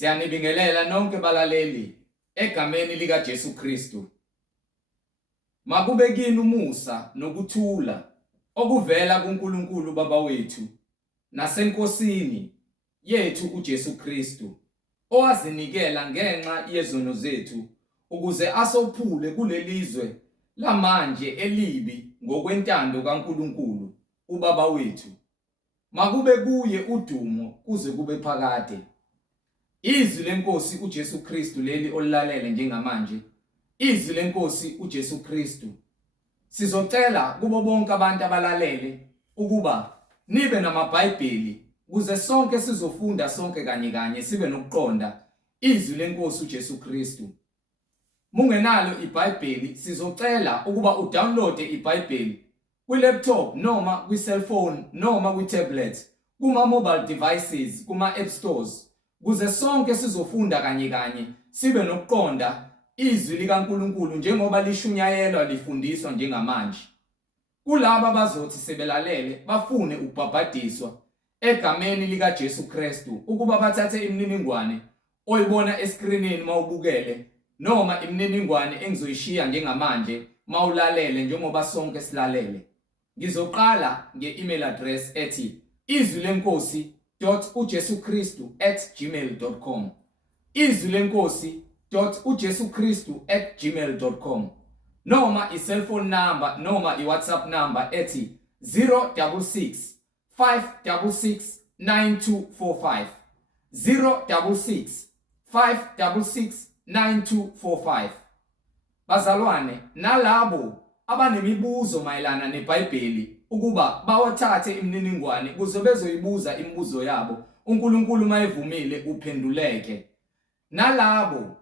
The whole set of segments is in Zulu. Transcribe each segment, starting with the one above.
Siyanibingelela nonke balaleli egameni likaJesu Kristu. Makube kini umusa nokuthula okuvela kuNkulunkulu Baba wethu naseNkosini yethu uJesu Kristu, owazinikela ngenxa yezono zethu ukuze asophule kulelizwe lamanje elibi ngokwentando kaNkulunkulu uBaba wethu. Makube kuye udumo kuze kube phakade. Izwi lenkosi uJesu Kristu leli olilalele njengamanje. Izwi lenkosi uJesu Kristu. Sizocela kubo bonke abantu abalalele ukuba nibe namaBhayibheli kuze sonke sizofunda sonke kanye sibe nokuqonda izwi lenkosi uJesu Kristu. Mungenalo iBhayibheli sizocela ukuba udownloade iBhayibheli kwi-laptop noma kwi-cellphone noma kwi-tablet, kuma-mobile devices, kuma-app stores, kuze sonke sizofunda kanye sibe nokuqonda izwi likaNkulunkulu njengoba lishunyayelwa lifundiswa njengamanje. Kulabo abazothi sebelalele bafune ukubhabhadiswa egameni likaJesu Kristu ukuba bathathe imininingwane oyibona eskrinini mawubukele noma imininingwane engizoyishiya njengamanje mawulalele njengoba sonke silalele. Ngizoqala nge-email address ethi izwilenkosi.ujesukristu@gmail.com, izwilenkosi.ujesukristu@gmail.com, noma i-cellphone number noma i-WhatsApp number ethi 066 566 9245, 066 566 9245. Bazalwane, nalabo abanemibuzo mayelana neBhayibheli ukuba bawathathe imininingwane kuze bezoyibuza imibuzo yabo, uNkulunkulu mayevumile uphenduleke. Nalabo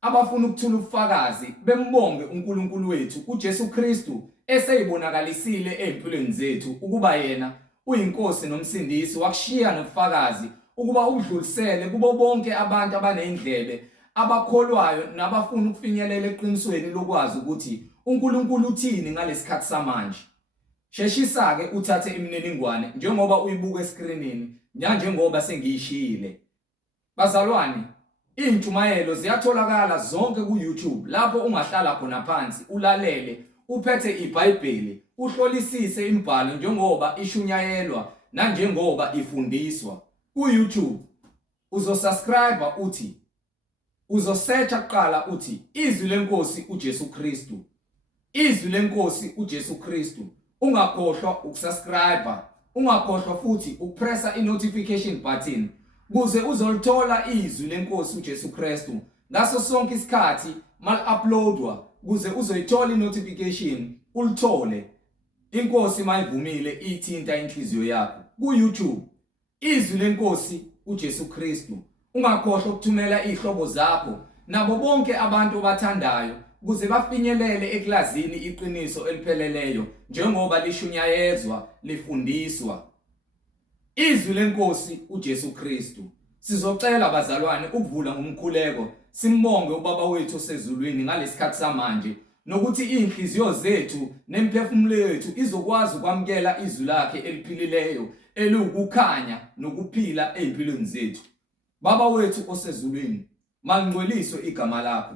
abafuna ukuthula ubufakazi bembonge uNkulunkulu wethu uJesu Kristu eseyibonakalisile empilweni zethu ukuba yena uyinkosi nomsindisi, wakushiya nobufakazi ukuba udlulisele kubo bonke abantu abanezindlebe abakholwayo nabafuna ukufinyelela eqinisweni lokwazi ukuthi uNkulunkulu uthini ngalesikhathi samanje. Sheshisa ke uthathe imininingwane njengoba uyibuka eskrinini njengoba sengiyishiyile. Bazalwane, intshumayelo ziyatholakala zonke ku-YouTube lapho ungahlala khona phansi ulalele uphethe iBhayibheli uhlolisise imibhalo njengoba ishunyayelwa nanjengoba ifundiswa. Ku-YouTube uzosubscribe uthi uzosearcha kuqala uthi izwi lenkosi uJesu Kristu. Izwi lenkosi uJesu Kristu. Ungakhohlwa ukusubscribe, ungakhohlwa futhi ukupressa i-notification button kuze uzolithola izwi lenkosi uJesu Kristu ngaso sonke isikhathi mal-uploadwa, kuze uzoyithola i-notification ulithole. Inkosi mayivumile ithinta inhliziyo yakho. Ku-YouTube izwi lenkosi uJesu Kristu. Ungakhohlwa ukuthumela izihlobo zakho nabo bonke abantu obathandayo kuze bafinyelele eklazini iqiniso elipheleleyo njengoba lishunyayezwa lifundiswa. Izwi lenkosi uJesu Kristu. Sizocela bazalwane ukuvula ngomkhuleko simbonge uBaba wethu osezulwini ngalesikhathi samanje nokuthi inhliziyo zethu nemphefumulo yethu izokwazi ukwamukela izwi lakhe eliphilileyo elukukhanya nokuphila ezimpilweni zethu. Baba wethu osezulwini, malingcweliswe igama lakho.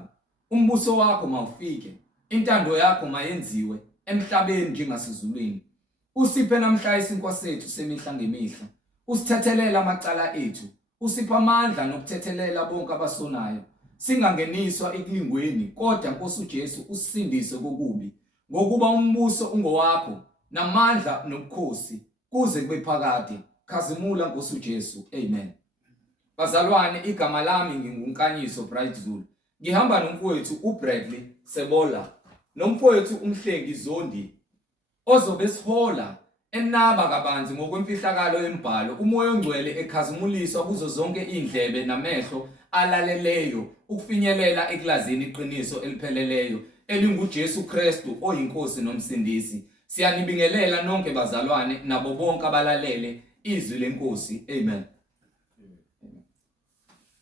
Umbuso wakho mawufike, intando yakho mayenziwe emhlabeni njengasezulwini. Usiphe namhla isinkwa sethu semihla ngemihla. Usithethelele amacala ethu, usiphe amandla nokuthethelela bonke abasonayo. Singangeniswa ekulingweni, kodwa Nkosi uJesu usindise kokubi, ngokuba umbuso ungowakho namandla nobukhosi kuze kube phakade. Khazimula Nkosi uJesu. Amen. Bazalwane, igama lami nginguNkanyiso Bright Zulu. Ngihamba nomfowethu uBradley Sebola nomfowethu uMhlengi Zondi ozobe sihola enaba kabanzi ngokwemfihlakalo yembhalo, umoya ongcwele ekhazimuliswa kuzo zonke indlebe namehlo alaleleyo ukufinyelela eklazini iqiniso elipheleleyo elinguJesu Kristu oyinkosi nomsindisi. Siyanibingelela nonke bazalwane nabo bonke abalalele izwi lenkosi. Amen.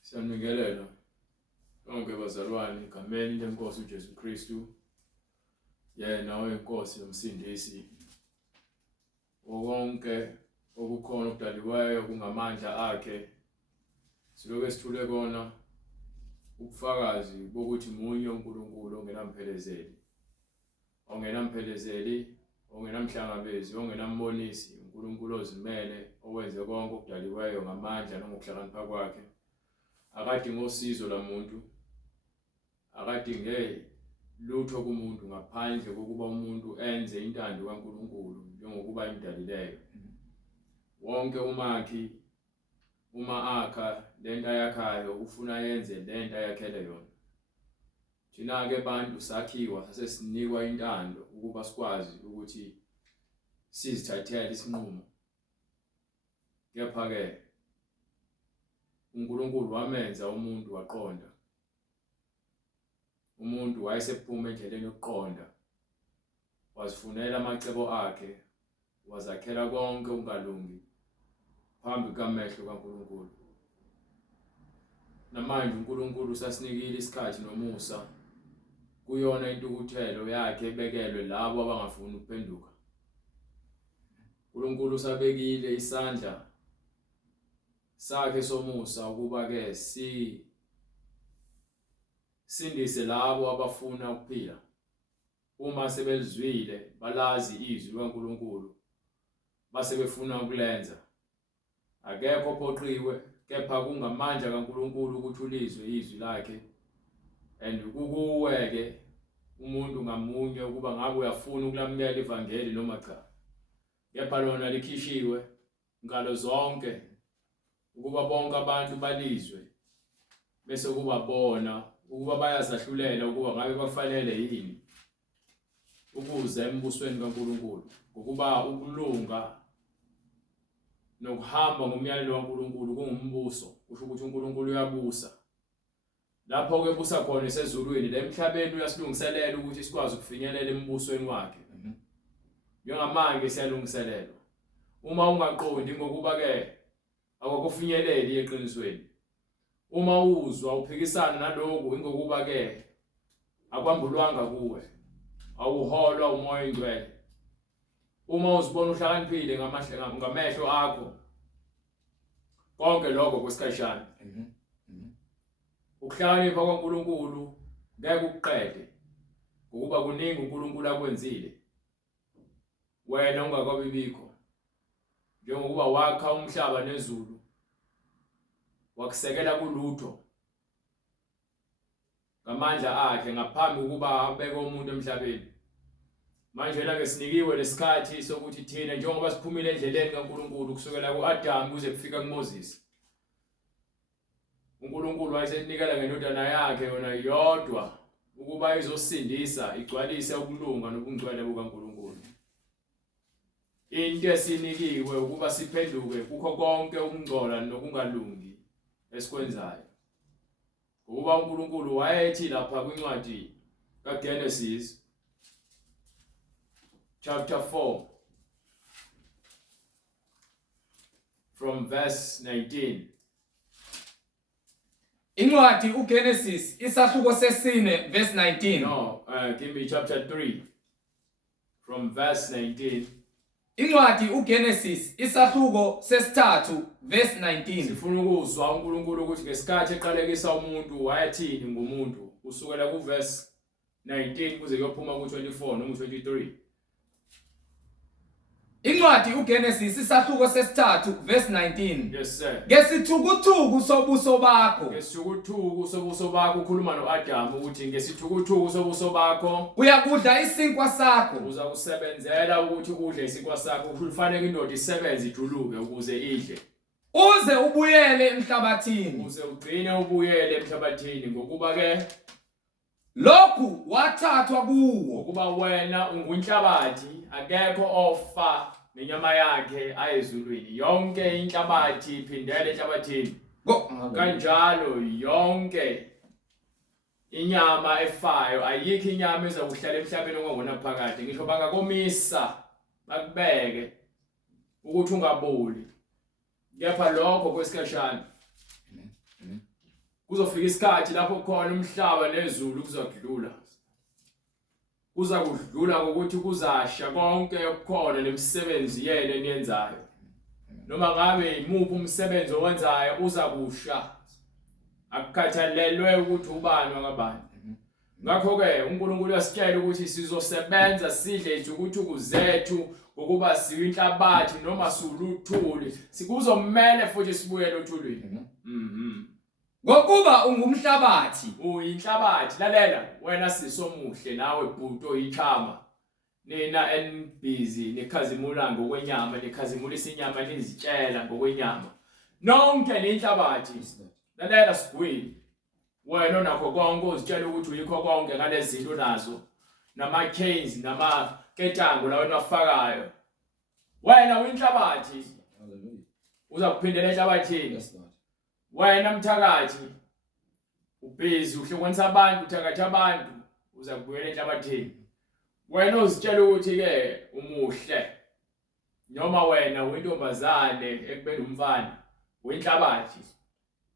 Siyanibingelela nonke bazalwane egameni lenkosi uJesu Kristu, yena oyinkosi nomsindisi wonke okukhona okudaliweyo kungamandla akhe siloke sithule kona ubufakazi bokuthi munye uNkulunkulu ongenamphelezeli, ongenamhlangabezi, ongenambonisi, uNkulunkulu ozimele owenze konke okudaliweyo ngamandla nangokuhlakanipha kwakhe. Akadingi usizo lamuntu, akadinge lutho kumuntu ngaphandle kokuba umuntu enze intando kaNkulunkulu njengokuba imdalileyo. Wonke umakhi uma akha lento ayakhayo ufuna yenze lento ayakhele yona. Thina ke bantu sakhiwa sasesinikwa intando ukuba sikwazi ukuthi sizithathele isinqumo. Kepha ke uNkulunkulu wamenza umuntu waqonda. Umuntu wayesephuma endleleni yokuqonda, wazifunela amacebo akhe, wazakhela konke okungalungi phambi kamehlo kaNkulunkulu. Namanje uNkulunkulu usasinikile isikhathi nomusa kuyona intukuthelo yakhe ebekelwe labo abangafuni ukuphenduka. uNkulunkulu usabekile isandla sakhe somusa ukuba ke sindise labo abafuna ukuphila. Uma sebelizwile balazi izwi likaNkulunkulu base befuna ukulenza, akekho ophoqiwe, kepha kungamandla kaNkulunkulu ukuthi ulizwe izwi lakhe. And kukuweke umuntu ngamunye ukuba ngabe uyafuna ukulamukela ivangeli noma cha. Kepha lona likhishiwe ngalo zonke ukuba bonke abantu balizwe, bese kuba bona ukuba bayazahlulela ukuba ngabe bafanele yini ukuze embusweni kaNkulunkulu, ukuba ukulunga nokuhamba ngomyalelo kaNkulunkulu kungumbuso. Kusho ukuthi uNkulunkulu uyabusa. Lapho ke busa khona esezulwini, la emhlabeni uyasilungiselela ukuthi sikwazi ukufinyelela embusweni wakhe. Njengamanje siyalungiselelwa. Uma ungaqondi ngokuba ke akukufinyeleli yeqinisweni, uma uzwa uphikisana nalokho ingokuba ke akwambulwanga kuwe, awuholwa umoya oyingcwele. Uma uzibona uhlakaniphile ngamehlo akho, konke lokho kwesikhashana. Ukuhlakanipha kwaNkulunkulu ngeke ukuqede ngokuba kuningi uNkulunkulu akwenzile wena ungakabibikho. Njengokuba wakha umhlaba nezulu, wakusekela kulutho ngamandla akhe ngaphambi kokuba abeke umuntu emhlabeni. Manje ke sinikiwe lesikhathi sokuthi thina njengoba siphumile endleleni kaNkulunkulu kusukela kuAdam kuze kufika kuMoses, uNkulunkulu wayesenikela ngendodana yakhe yona yodwa ukuba izosindisa igcwalise ukulunga nobungcwele bukaNkulunkulu. Into esinikiwe ukuba siphenduke kukho konke ukungcola nokungalungi esikwenzayo. Ukuba uNkulunkulu wayethi lapha kwincwadi kaGenesis chapter 4 from verse 19. Incwadi uGenesis isahluko sesine verse 19. No, give me chapter 3 from verse 19. Incwadi uGenesis isahluko sesithathu verse 19. Sifuna ukuzwa uNkulunkulu ukuthi ngesikhathi eqalekisa umuntu wayathini ngumuntu kusukela ku verse 19 kuze kuyophuma ku24 noma 23. Incwadi uGenesis isahluko sesithathu verse 19. Yes sir. Ngesithukuthuku sobuso bakho. Ngesithukuthuku sobuso bakho ukhuluma noAdam ukuthi ngesithukuthuku sobuso bakho Uyakudla isinkwa sakho. uza kusebenzela ukuthi udle isinkwa sakho. Kufanele indoda isebenze ijuluke ukuze idle. Uze ubuyele emhlabathini. Uze ugcine ubuyele emhlabathini ngokuba ke Lokhu wathathwa kuwo. Ukuba wena ungunhlabathi, akekho ofa nenyama yakhe ayezulwini. Yonke inhlabathi iphindele enhlabathini. Kanjalo yonke inyama efayo, ayikho inyama ezakuhlala emhlabeni ongona phakathi. Ngisho bangakomisa bakubeke ukuthi ungaboli. Kepha lokho kwesikhashana. Kuzofika isikhathi lapho khona umhlaba nezulu kuzodlula. Kuza kudlula ukuthi kuzasha konke okukhona nemisebenzi yena eniyenzayo. Noma ngabe imuphi umsebenzi owenzayo uza kusha. akukhathalelwe ukuthi ubani wakabani. Ngakho ke uNkulunkulu uyasitshela ukuthi sizosebenza sidle izithukuthuku zethu ukuba siyinhlabathi noma suluthuli sikuzomela futhi sibuyele othulweni. Ngokuba ungumhlabathi, uyinhlabathi. Lalela wena sisomuhle nawe bhuto oyichama. Nina enibhizi nikhazimula ngokwenyama, nikhazimulisa inyama nizitshela ngokwenyama. Nonke ninhlabathi. Lalela sigwili. Wena nakho konke uzitshela ukuthi uyikho konke ngalezi zinto nazo. Nama canes, nama ketango la wena afakayo. Wena uyinhlabathi. Hallelujah. Uza kuphindela enhlabathini. Yes, Lord. Wena mthakathi. Ubhizi uhlukwanisa abantu, uthakatha abantu, uza kubuyela enhlabathini. Wena uzitshela ukuthi ke umuhle. Noma wena uyintombazane ekubeni umfana, uyinhlabathi.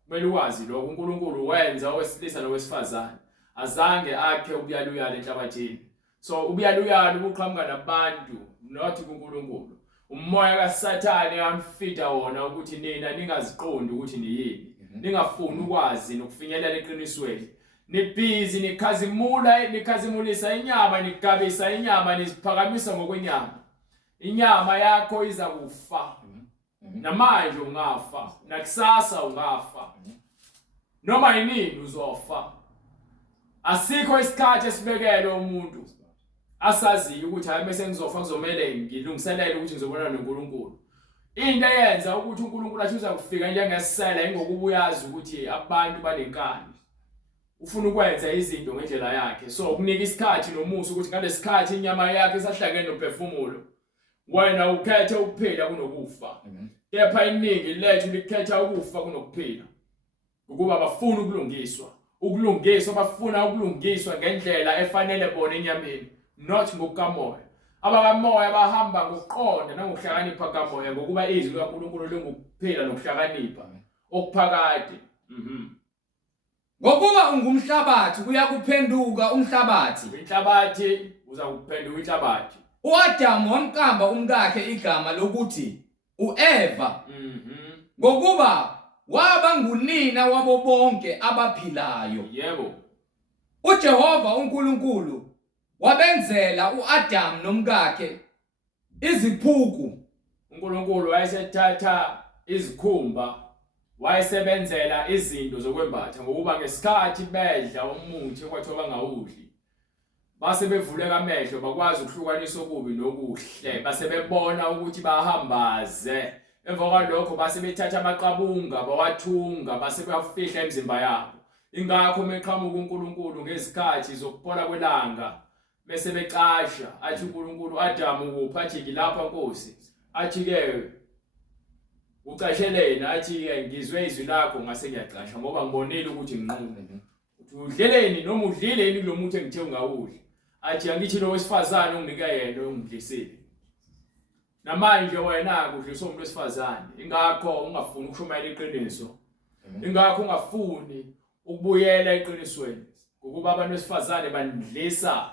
Kumele ukwazi lokho uNkulunkulu wenza owesilisa nowesifazane. Azange akhe ubuyaluyala enhlabathini. So ubuyaluyala ubuqhamuka nabantu, not kuNkulunkulu. Umoya kaSathane uyamfida wona ukuthi nina ningaziqondi ukuthi niyini. Ningafuni ukwazi nokufinyelela eqinisweni. Nibhizi nikhazimulisa inyama, nigabisa inyama, niziphakamisa ngokwenyama. Inyama yakho iza kufa. Namanje ungafa, nakusasa ungafa. Noma yini uzofa. Asikho isikhathi esibekelwe umuntu asaziyo ukuthi hayi bese ngizofa kuzomela ngilungiselele ukuthi ngizobona noNkulunkulu. Into eyenza ukuthi uNkulunkulu athi uza kufika njengesela ingokubuyazi ukuthi abantu banenkani. Ufuna ukwenza izinto ngendlela yakhe. So ukunika isikhathi nomusa ukuthi ngalesikhathi inyama yakhe isahlangene nophefumulo. Wena ukhethe ukuphila kunokufa. Kepha iningi lethu likhetha ukufa kunokuphila. Ukuba bafuna ukulungiswa. Ukulungiswa bafuna ukulungiswa ngendlela efanele bona enyameni, not ngokukamoya. Abakamoya bahamba ngokuqonda nangokuhlakanipha kamoya ngokuba izwi likaNkulunkulu lingukuphila nokuhlakanipha okuphakade. ngokuba ungumhlabathi kuyakuphenduka umhlabathi. Inhlabathi uza kuphenduka inhlabathi. uAdamu wamqamba umkakhe igama lokuthi uEva. Ngokuba waba ngunina wabo bonke abaphilayo. Yebo. uJehova uNkulunkulu wabenzela uAdamu nomkakhe iziphuku. uNkulunkulu wayesethatha izikhumba wayesebenzela izinto zokwembatha ngokuba ngesikhathi bedla umuthi okwathiwa bangawudli base bevuleka amehlo bakwazi ukuhlukanisa okubi nokuhle base bebona ukuthi bahambaze. Emva kwalokho base bethatha amaqabunga bawathunga base bafihla emzimba yabo. Ingakho meqhamuka uNkulunkulu ngezikhathi zokuphola kwelanga bese beqasha athi uNkulunkulu Adamu kuphi athi ngilapha Nkosi. Athi ke uqashelene athi ke ngizwe izwi lakho ngase ngiyaqasha ngoba ngibonile ukuthi nginqume. Uthi udleleni noma udlileni kulomuthi engithe ungawudli. Athi angithi lo wesifazane unginika yena ongidlisile. Namanje wena kudliswa umuntu wesifazane. Ingakho ungafuni ukushumayela iqiniso. Ingakho ungafuni ukubuyela eqinisweni. Ukuba abantu besifazane bandlisa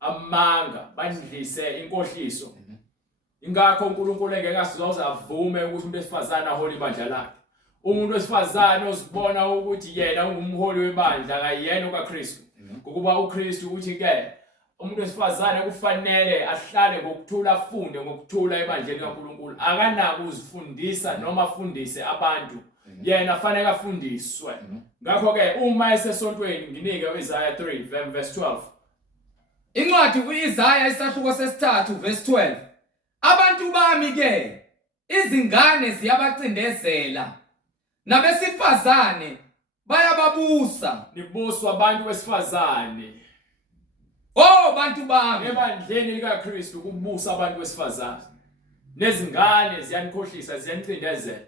amanga, bandlise inkohliso. Ingakho uNkulunkulu engeke asizozavume ukuthi umuntu wesifazane ahole ibandla lakhe. Umuntu wesifazane ozibona ukuthi yena ungumholi webandla kayena okaKristu. Ngokuba uKristu uthi ke umuntu wesifazane kufanele ahlale ngokuthula afunde ngokuthula ebandleni kaNkulunkulu. Akanako uzifundisa noma afundise abantu. Yena afanele afundiswe. Ngakho ke uma esesontweni nginike uIsaiah 3 verse 12. Incwadi uIsaiah isahluko sesithathu verse 12. Abantu bami ke izingane ziyabacindezela nabesifazane bayababusa. Nibuswa abantu besifazane. Oh bantu bami Ebandleni likaKristu kubusa abantu besifazane. Nezingane ziyanikhohlisa ziyanicindezela.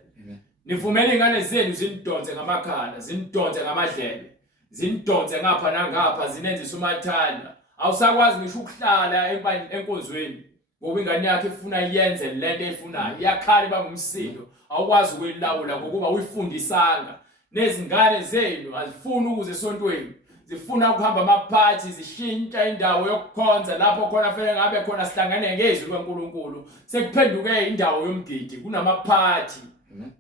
Nivumela ingane zenu zinidonse ngamakhala, zinidonse ngamadlebe, zinidonse ngapha nangapha zinenzisa umathanda. Awusakwazi ngisho ukuhlala enkonzweni ngoba ingane yakhe ifuna yenze lento eyifunayo. Iyakhala bangumsindo. Awukwazi ukwelawula ngokuba uyifundisanga. Nezingane zenu azifuni ukuze esontweni. Zifuna ukuhamba amaphathi zishintsha indawo yokukhonza lapho khona fanele ngabe khona sihlangane ngezwi likaNkulunkulu. Sekuphenduke indawo yomgidi kunamaphathi.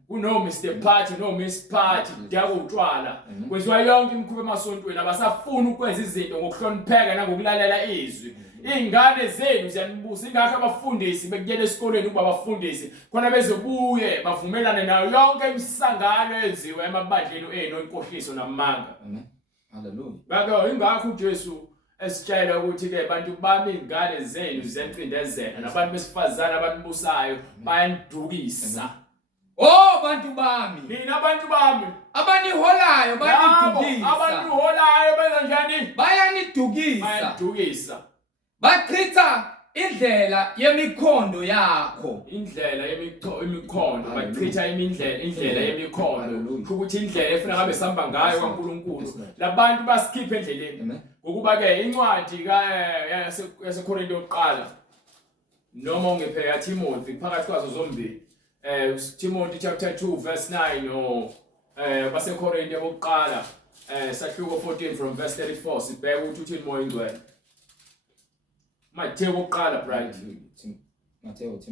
kuno Mr Party no Miss Party dako utshwala kwenziwa yonke imikhuba emasontweni abasafuna ukwenza izinto ngokuhlonipheka nangokulalela izwi. Ingane zenu ziyanibuza ingakho abafundisi bekuyela esikoleni ukuba abafundisi khona bezobuye bavumelane nayo yonke imisangano eyenziwe emabandleni enu enkohliso namanga. Hallelujah. Ngakho ingakho uJesu esitshela ukuthi ke bantu bami ingane zenu ziyancindezela nabantu besifazana abanibusayo bayanidukisa. Oh bantu bami, nina abantu bami abaniholayo banidukisa. Abaniholayo benza njani? Bayanidukisa. Bayadukisa. Bachitha indlela yemikhondo yakho. Indlela yemikhondo bachitha indlela yemikhondo ukuthi indlela efuna ngabe sihamba ngayo kaNkulunkulu labantu basikhipha endleleni. Ngokuba ke incwadi yaseKorinte yokuqala noma ungepheka Timothy phakathi kwazo zombili Timothy chapter 2 verse 9 or baseKorinte yokuqala sahluko 14 from verse 34 sibheka ukuthi uthini moya ingcwele. Matthew oqala bright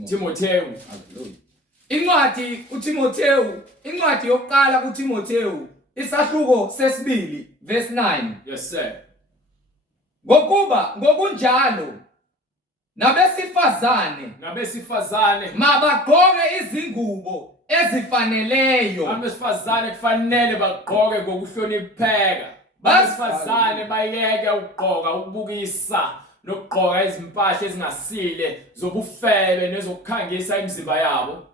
Timotheo. Incwadi yokuqala kuTimotheo isahluko sesibili verse 9. Yes sir. Ngokunjalo nabesifazane mabagqoke izingubo ezifaneleyo. Abesifazane kufanele bagqoke ngokuhlonipheka. Abesifazane bayeke ukugqoka ukubukisa nokugqoka izimpahla ezingasile zobufebe nezokukhangisa imizimba yabo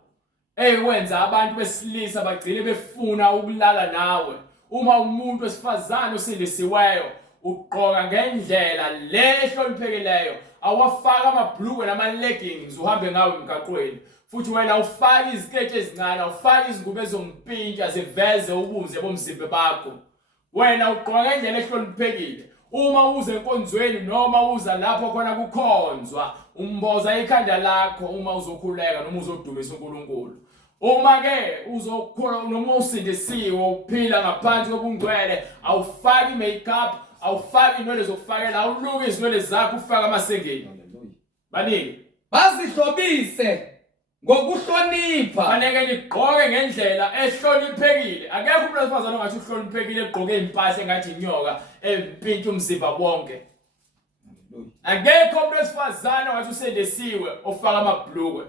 ekwenza abantu besilisa bagcine befuna ukulala nawe. Uma umuntu wesifazane usindisiweyo ugqoka ngendlela le ehloniphekileyo, awafaka amabhlukwe nama-leggings uhambe ngawo emgaqweni, futhi wena ufaka iziketi ezincane, ufaka izingubo ezompintsha ziveze ubuze bomzimba bakho. Wena ugqoka ngendlela ehloniphekile. Uma uze enkonzweni noma uza lapho khona kukhonzwa, umboza ikhanda lakho uma uzokhuleka noma uzodumisa uNkulunkulu. Uma ke uzokhula noma usindisiwe uphila ngaphansi kobungcwele, awufaki makeup, awufaki inwele zokufakela, awuluki izinwele zakho ufaka amasengeni. Baningi bazihlobise ngokuhlonipha. Fanele nigqoke ngendlela ehloniphekile. Akekho umuntu wesifazane ongathi uhloniphekile egqoke impahla engathi inyoka empintsha umzimba wonke. Akekho umuntu wesifazane ongathi usendesiwe ofaka amabhlukwe.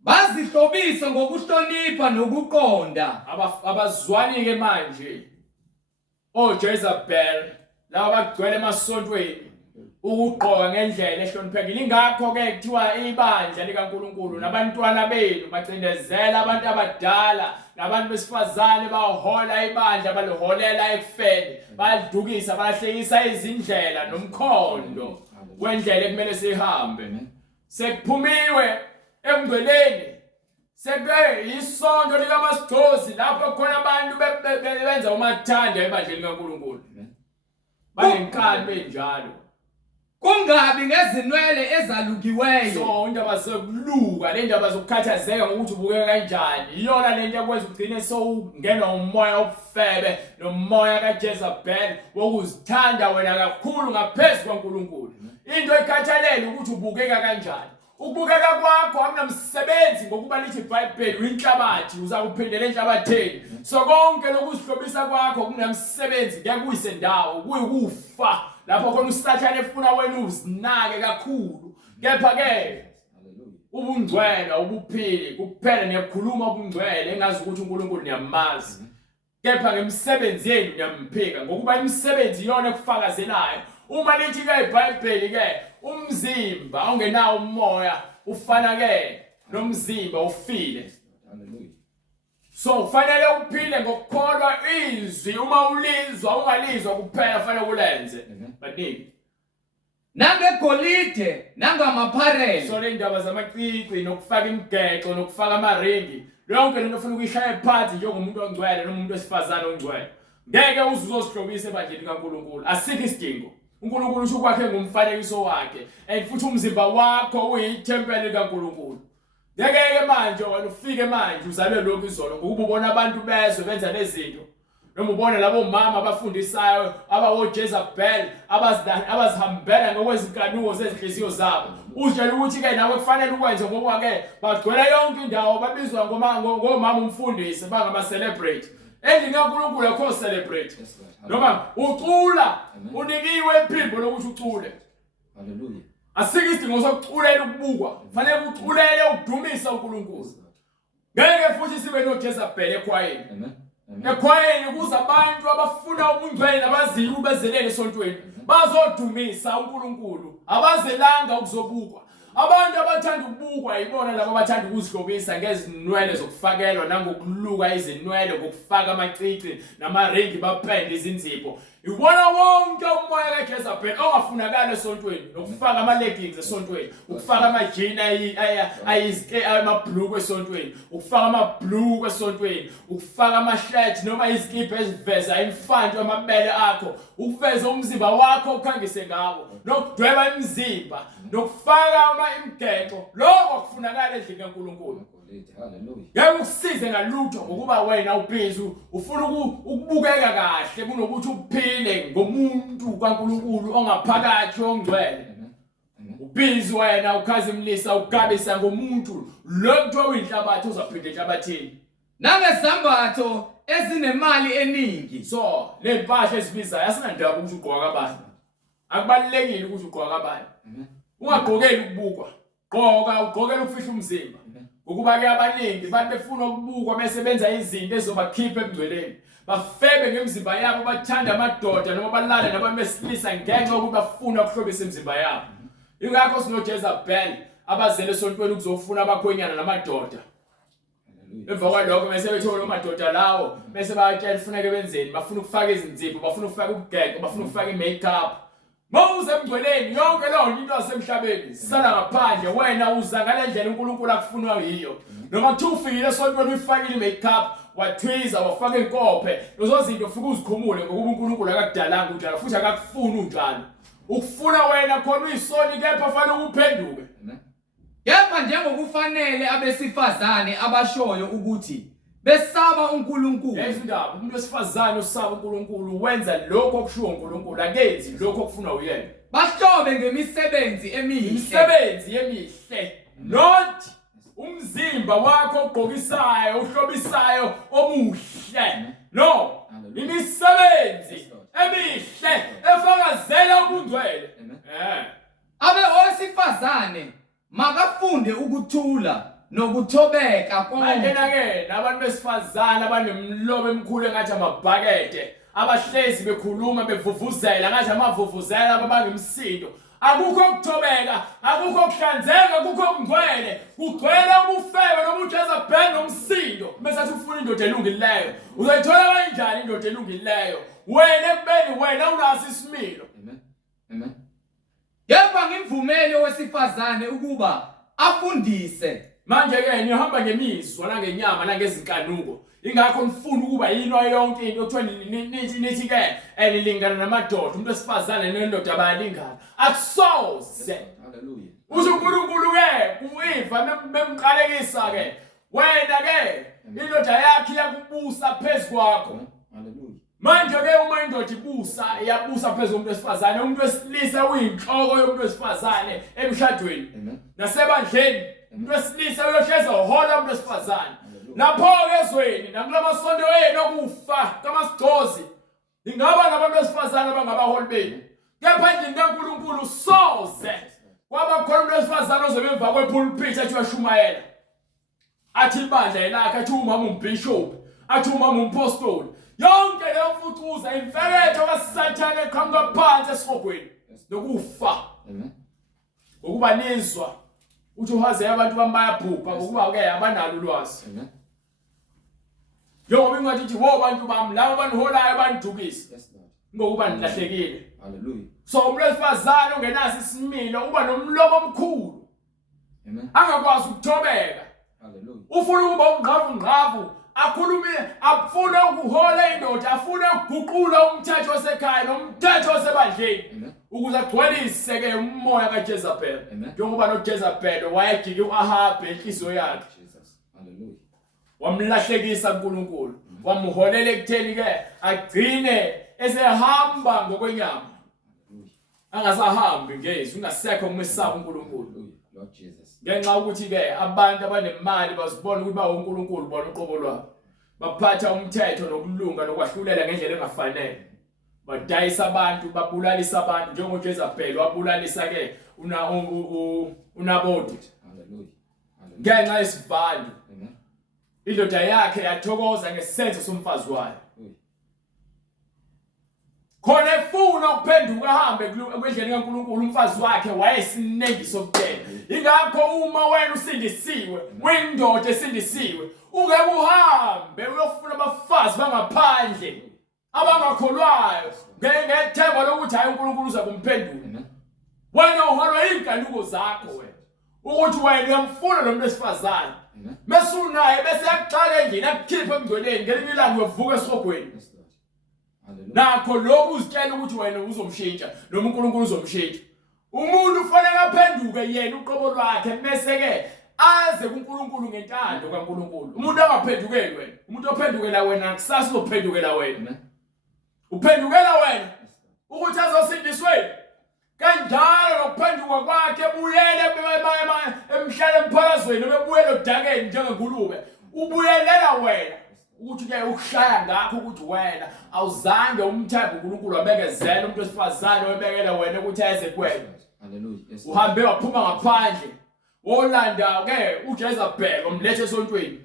Bazihlobise ngokuhlonipha nokuqonda. Abazwani ke manje Jezebel laba bagcwele emasontweni ukugqoka ngendlela ehloniphekile. Ingakho ke kuthiwa ibandla likaNkulunkulu nabantwana benu bacindezela abantu abadala nabantu besifazane bahola ibandla baliholela ekufeni, badukisa bahlekisa izindlela nomkhondo wendlela ekumele sihambe. Sekuphumiwe emngceleni, sebe isonto likaMasidosi lapho khona abantu benza umathanda ebandleni likaNkulunkulu. Banenkani benjalo. Kungabi ngezinwele ezalukiweyo. So indaba zokuluka, le ndaba zokukhathazeka ngokuthi ubukeka kanjani, iyona lento ekwenza ugcine sowungenwa umoya obufebe nomoya kaJezebel wokuzithanda wena kakhulu ngaphezulu kwaNkulunkulu. Into ekhathalela ukuthi ubukeka kanjani. Ukubukeka kwakho akunamsebenzi ngokuba lithi iBhayibheli uyinhlabathi uzakuphindela enhlabatheni. So konke lokuzihlobisa kwakho kunamsebenzi ngeke ndawo kuyikufa. Lapho khona usathane efuna wena uzinake kakhulu. Kepha ke ubungcwele ubuphili kuphela niyakhuluma ubungcwele engazi ukuthi uNkulunkulu niyamazi. Kepha ngemisebenzi yenu niyamphika ngokuba imisebenzi iyona ekufakazelayo. Uma lithi ke iBhayibheli ke umzimba ongenawo umoya ufana ke nomzimba ufile. So kufanele uphile ngokukholwa izwi. Uma ulizwa ungalizwa kuphela kufanele ulenze. Baningi nangegolide nangamapharela. So le ndaba zamacici nokufaka imigexo nokufaka amaringi, lonke lento ufuna ukuyishaya phansi njengomuntu ongcwele noma umuntu wesifazane ongcwele, ngeke uzosihlobisa ebandleni kaNkulunkulu. Asikho isidingo. uNkulunkulu usho kwakhe ngumfanekiso wakhe, and futhi umzimba wakho uyithempeli kaNkulunkulu. Ngeke manje wena ufike manje uzalwe lokhu izolo ngokuba ubona abantu bezwe benza lezinto. noma ubona labo mama abafundisayo abawoJezebel abazihambela ngokwezinkanuko zezinhliziyo zabo utshela ukuthi ke nawe kufanele ukwenze ngoba ke bagcwele yonke indawo babizwa ngomama umfundisi bangama celebrate endlini kaNkulunkulu akho celebrate noma ucula unikiwe iphimbo lokuthi ucule. Hallelujah. Asikho isidingo sokuculela ukubukwa kufanele uculele ukudumisa uNkulunkulu. Ngeke futhi sibe noJezebel ekhwayeni. Ekhwayeni kuza abantu abafuna ubungcwele nabaziyo ubezelele esontweni bazodumisa uNkulunkulu abazelanga ukuzobukwa. Abantu abathanda ukubukwa yibona labo abathanda ukuzihlobisa ngezinwele zokufakelwa nangokuluka izinwele ngokufaka amacici namaringi bapende izinzipho. Ibona wonke umoya kaJezebel ongafunakala esontweni nokufaka ama-leggings esontweni ukufaka amajini amabhluku esontweni ukufaka amabhluku esontweni ukufaka ama-shirt noma izikipa eziveza imfanto amabele akho ukuveza umzimba wakho ukhangise ngawo nokudweba imizimba nokufaka imigexo lokho kufunakala endlini kaNkulunkulu. Ngeke ukusize ngalutho ngokuba wena ubhizi ufuna ukubukeka kahle kunokuthi uphile ngomuntu kaNkulunkulu ongaphakathi ongcwele. Ubhizi wena ukhazimlisa ukugabisa ngomuntu lokho oyinhlabathi uzaphinda enhlabathini Nangezambatho ezinemali eningi. So le mpahla ezibizayo asinandaba ukuthi ugqoka kabani. Akubalekile ukuthi ugqoka kabani. Ungagqokeli ukubukwa. Ugqokela ukufihla umzimba. Ukuba ke abaningi bantu befuna ukubukwa besebenza izinto ezobakhipha ebungcweleni bafebe ngemizimba yabo bathanda amadoda noma balala nabantu besilisa ngenxa yokuthi bafuna ukuhlobisa imizimba yabo. Ingakho sinoJezebel abazele esontweni ukuzofuna abakhonyana namadoda. Emva kwalokho bese bethola amadoda lawo bese bayatshela ufuneke benzeni bafuna ukufaka izinzipho bafuna ukufaka ubugeko bafuna ukufaka imakeup. Mawuze emgcweleni yonke leyo into yasemhlabeni sala ngaphandle wena uza ngalendlela uNkulunkulu akufuna yiyo noma kuthi ufikile esontweni uyifakile imakeup wathwiza wafaka inkophe lezo zinto ufike uzikhumule ngokuba uNkulunkulu akakudalanga unjalo futhi akakufuni unjalo ukufuna wena khona uyisoni kepha fanele uphenduke. Kepha njengokufanele abesifazane abashoyo ukuthi besaba uNkulunkulu. Ezindaba umuntu wesifazane osaba uNkulunkulu wenza lokho okushiwo uNkulunkulu akenzi lokho okufuna uyena. Bahlobe ngemisebenzi emihle. Imisebenzi emihle. Not umzimba wakho ogqokisayo uhlobisayo omuhle. No. Imisebenzi emihle efakazela ubungcwele. Abe owesifazane makafunde ukuthula nokuthobeka konke ke nabantu besifazana abanemlomo emkhulu engathi amabhakede abahlezi bekhuluma bevuvuzela ngathi amavuvuzela abangemsindo akukho ukuthobeka akukho ukuhlanzeka akukho ukungcwele kugcwele ubufebe noma uJezebel nomsindo bese athi ufuna indoda elungileyo uzoyithola kanjani indoda elungileyo wena ekubeni wena unaso isimilo. Amen. Yepha ngimvumeli owesifazane ukuba afundise. Manje ke nihamba ngemizwa nangenyama nangezinkanuko ingakho nifuna ukuba yini yonke into okuthiwa nithi ke elilingana namadoda umuntu wesifazane nendoda bayalingana akusoze. Hallelujah. uNkulunkulu ke uIva memqalekisa ke wena ke indoda yakhe iyakubusa phezukwakho. Hallelujah. Manje ke uma indoda ibusa iyabusa phezulu komuntu wesifazane umuntu wesilisa uyinhloko yomuntu wesifazane emshadweni nasebandleni umuntu wesilisa uyohleza uhola umuntu wesifazane lapho ke ezweni nakulamasonto yenu okufa kamasigcozi ingaba nabantu besifazane abangabaholi benu kepha endlini kaNkulunkulu soze kwaba khona umuntu wesifazane ozobe emva kwepulpit athi uyashumayela athi ibandla elakhe athi umama umbishop athi umama umpostoli yonke leyo mfucuza imfeketho kaSathane eqhamuka phansi esihogweni nokufa. Ukuba nizwa uthi uhaze abantu bayabhubha ngokuba ke abanalo ulwazi. Njengoba ingathi wo bantu bami labo baniholayo banidukisa ngokuba nilahlekile. Hallelujah. So umuntu wesifazane ongenaso isimilo uba nomlomo omkhulu. Angakwazi ukuthobeka. Hallelujah. Ufuna ukuba ungqavu akhulume afune ukuhola indoda afune ukuguqula umthetho wasekhaya nomthetho wasebandleni ukuze agcwalise ke umoya kaJezebel njengoba noJezebel wayegika uAhabe enhliziyo yakhe. Jesus. Hallelujah. Wamlahlekisa uNkulunkulu wamuholela ekutheni ke agcine esehamba ngokwenyama angasahambi ngezwi ungasekho umesaba uNkulunkulu Lord Jesus. ngenxa ukuthi ke abantu abanemali bazibona ukuthi ba uNkulunkulu bona uqobo lwabo baphatha umthetho nokulunga nokwahlulela ngendlela engafanele badayisa abantu babulalisa abantu njengoJezebeli wabulalisa ke uNaboti Hallelujah. ngenxa yesivalo Amen. indoda yakhe yathokoza ngesenzo somfazi wayo khona efuna ukuphenduka ahambe kwendlela kaNkulunkulu umfazi wakhe wayesinengiso kuphela ingakho uma wena usindisiwe windoda esindisiwe ungeke uhambe uyofuna abafazi bangaphandle abangakholwayo ngethemba lokuthi hayi uNkulunkulu uza kumphendula wena uholwa inkanuko zakho wena ukuthi wena uyamfuna lo muntu esifazane mesunaye bese yaqala endlini akukhiphe emngcweleni ngelinye ilanga uyovuka esogweni nakho lokhu uzitshela ukuthi wena uzomshintsha noma uNkulunkulu uzomshintsha umuntu ufanele aphenduke yena uqobo lwakhe bese ke aze kuNkulunkulu ngentando kaNkulunkulu umuntu angaphendukeli wena umuntu ophendukela wena kusasa uzophendukela wena uphendukela wena ukuthi azosindisweni kanjalo lokuphenduka kwakhe buyele emhlale emphakazweni bebuyele odakeni njengenkulume ubuyelela wena ukuthi ke ukushaya ngakho ukuthi wena awuzange umthembe uNkulunkulu wabekezela umuntu wesifazane webekela wena ukuthi eze kuwena Hallelujah. uhambe waphuma ngaphandle wolanda ke uJezebeli omlethe esontweni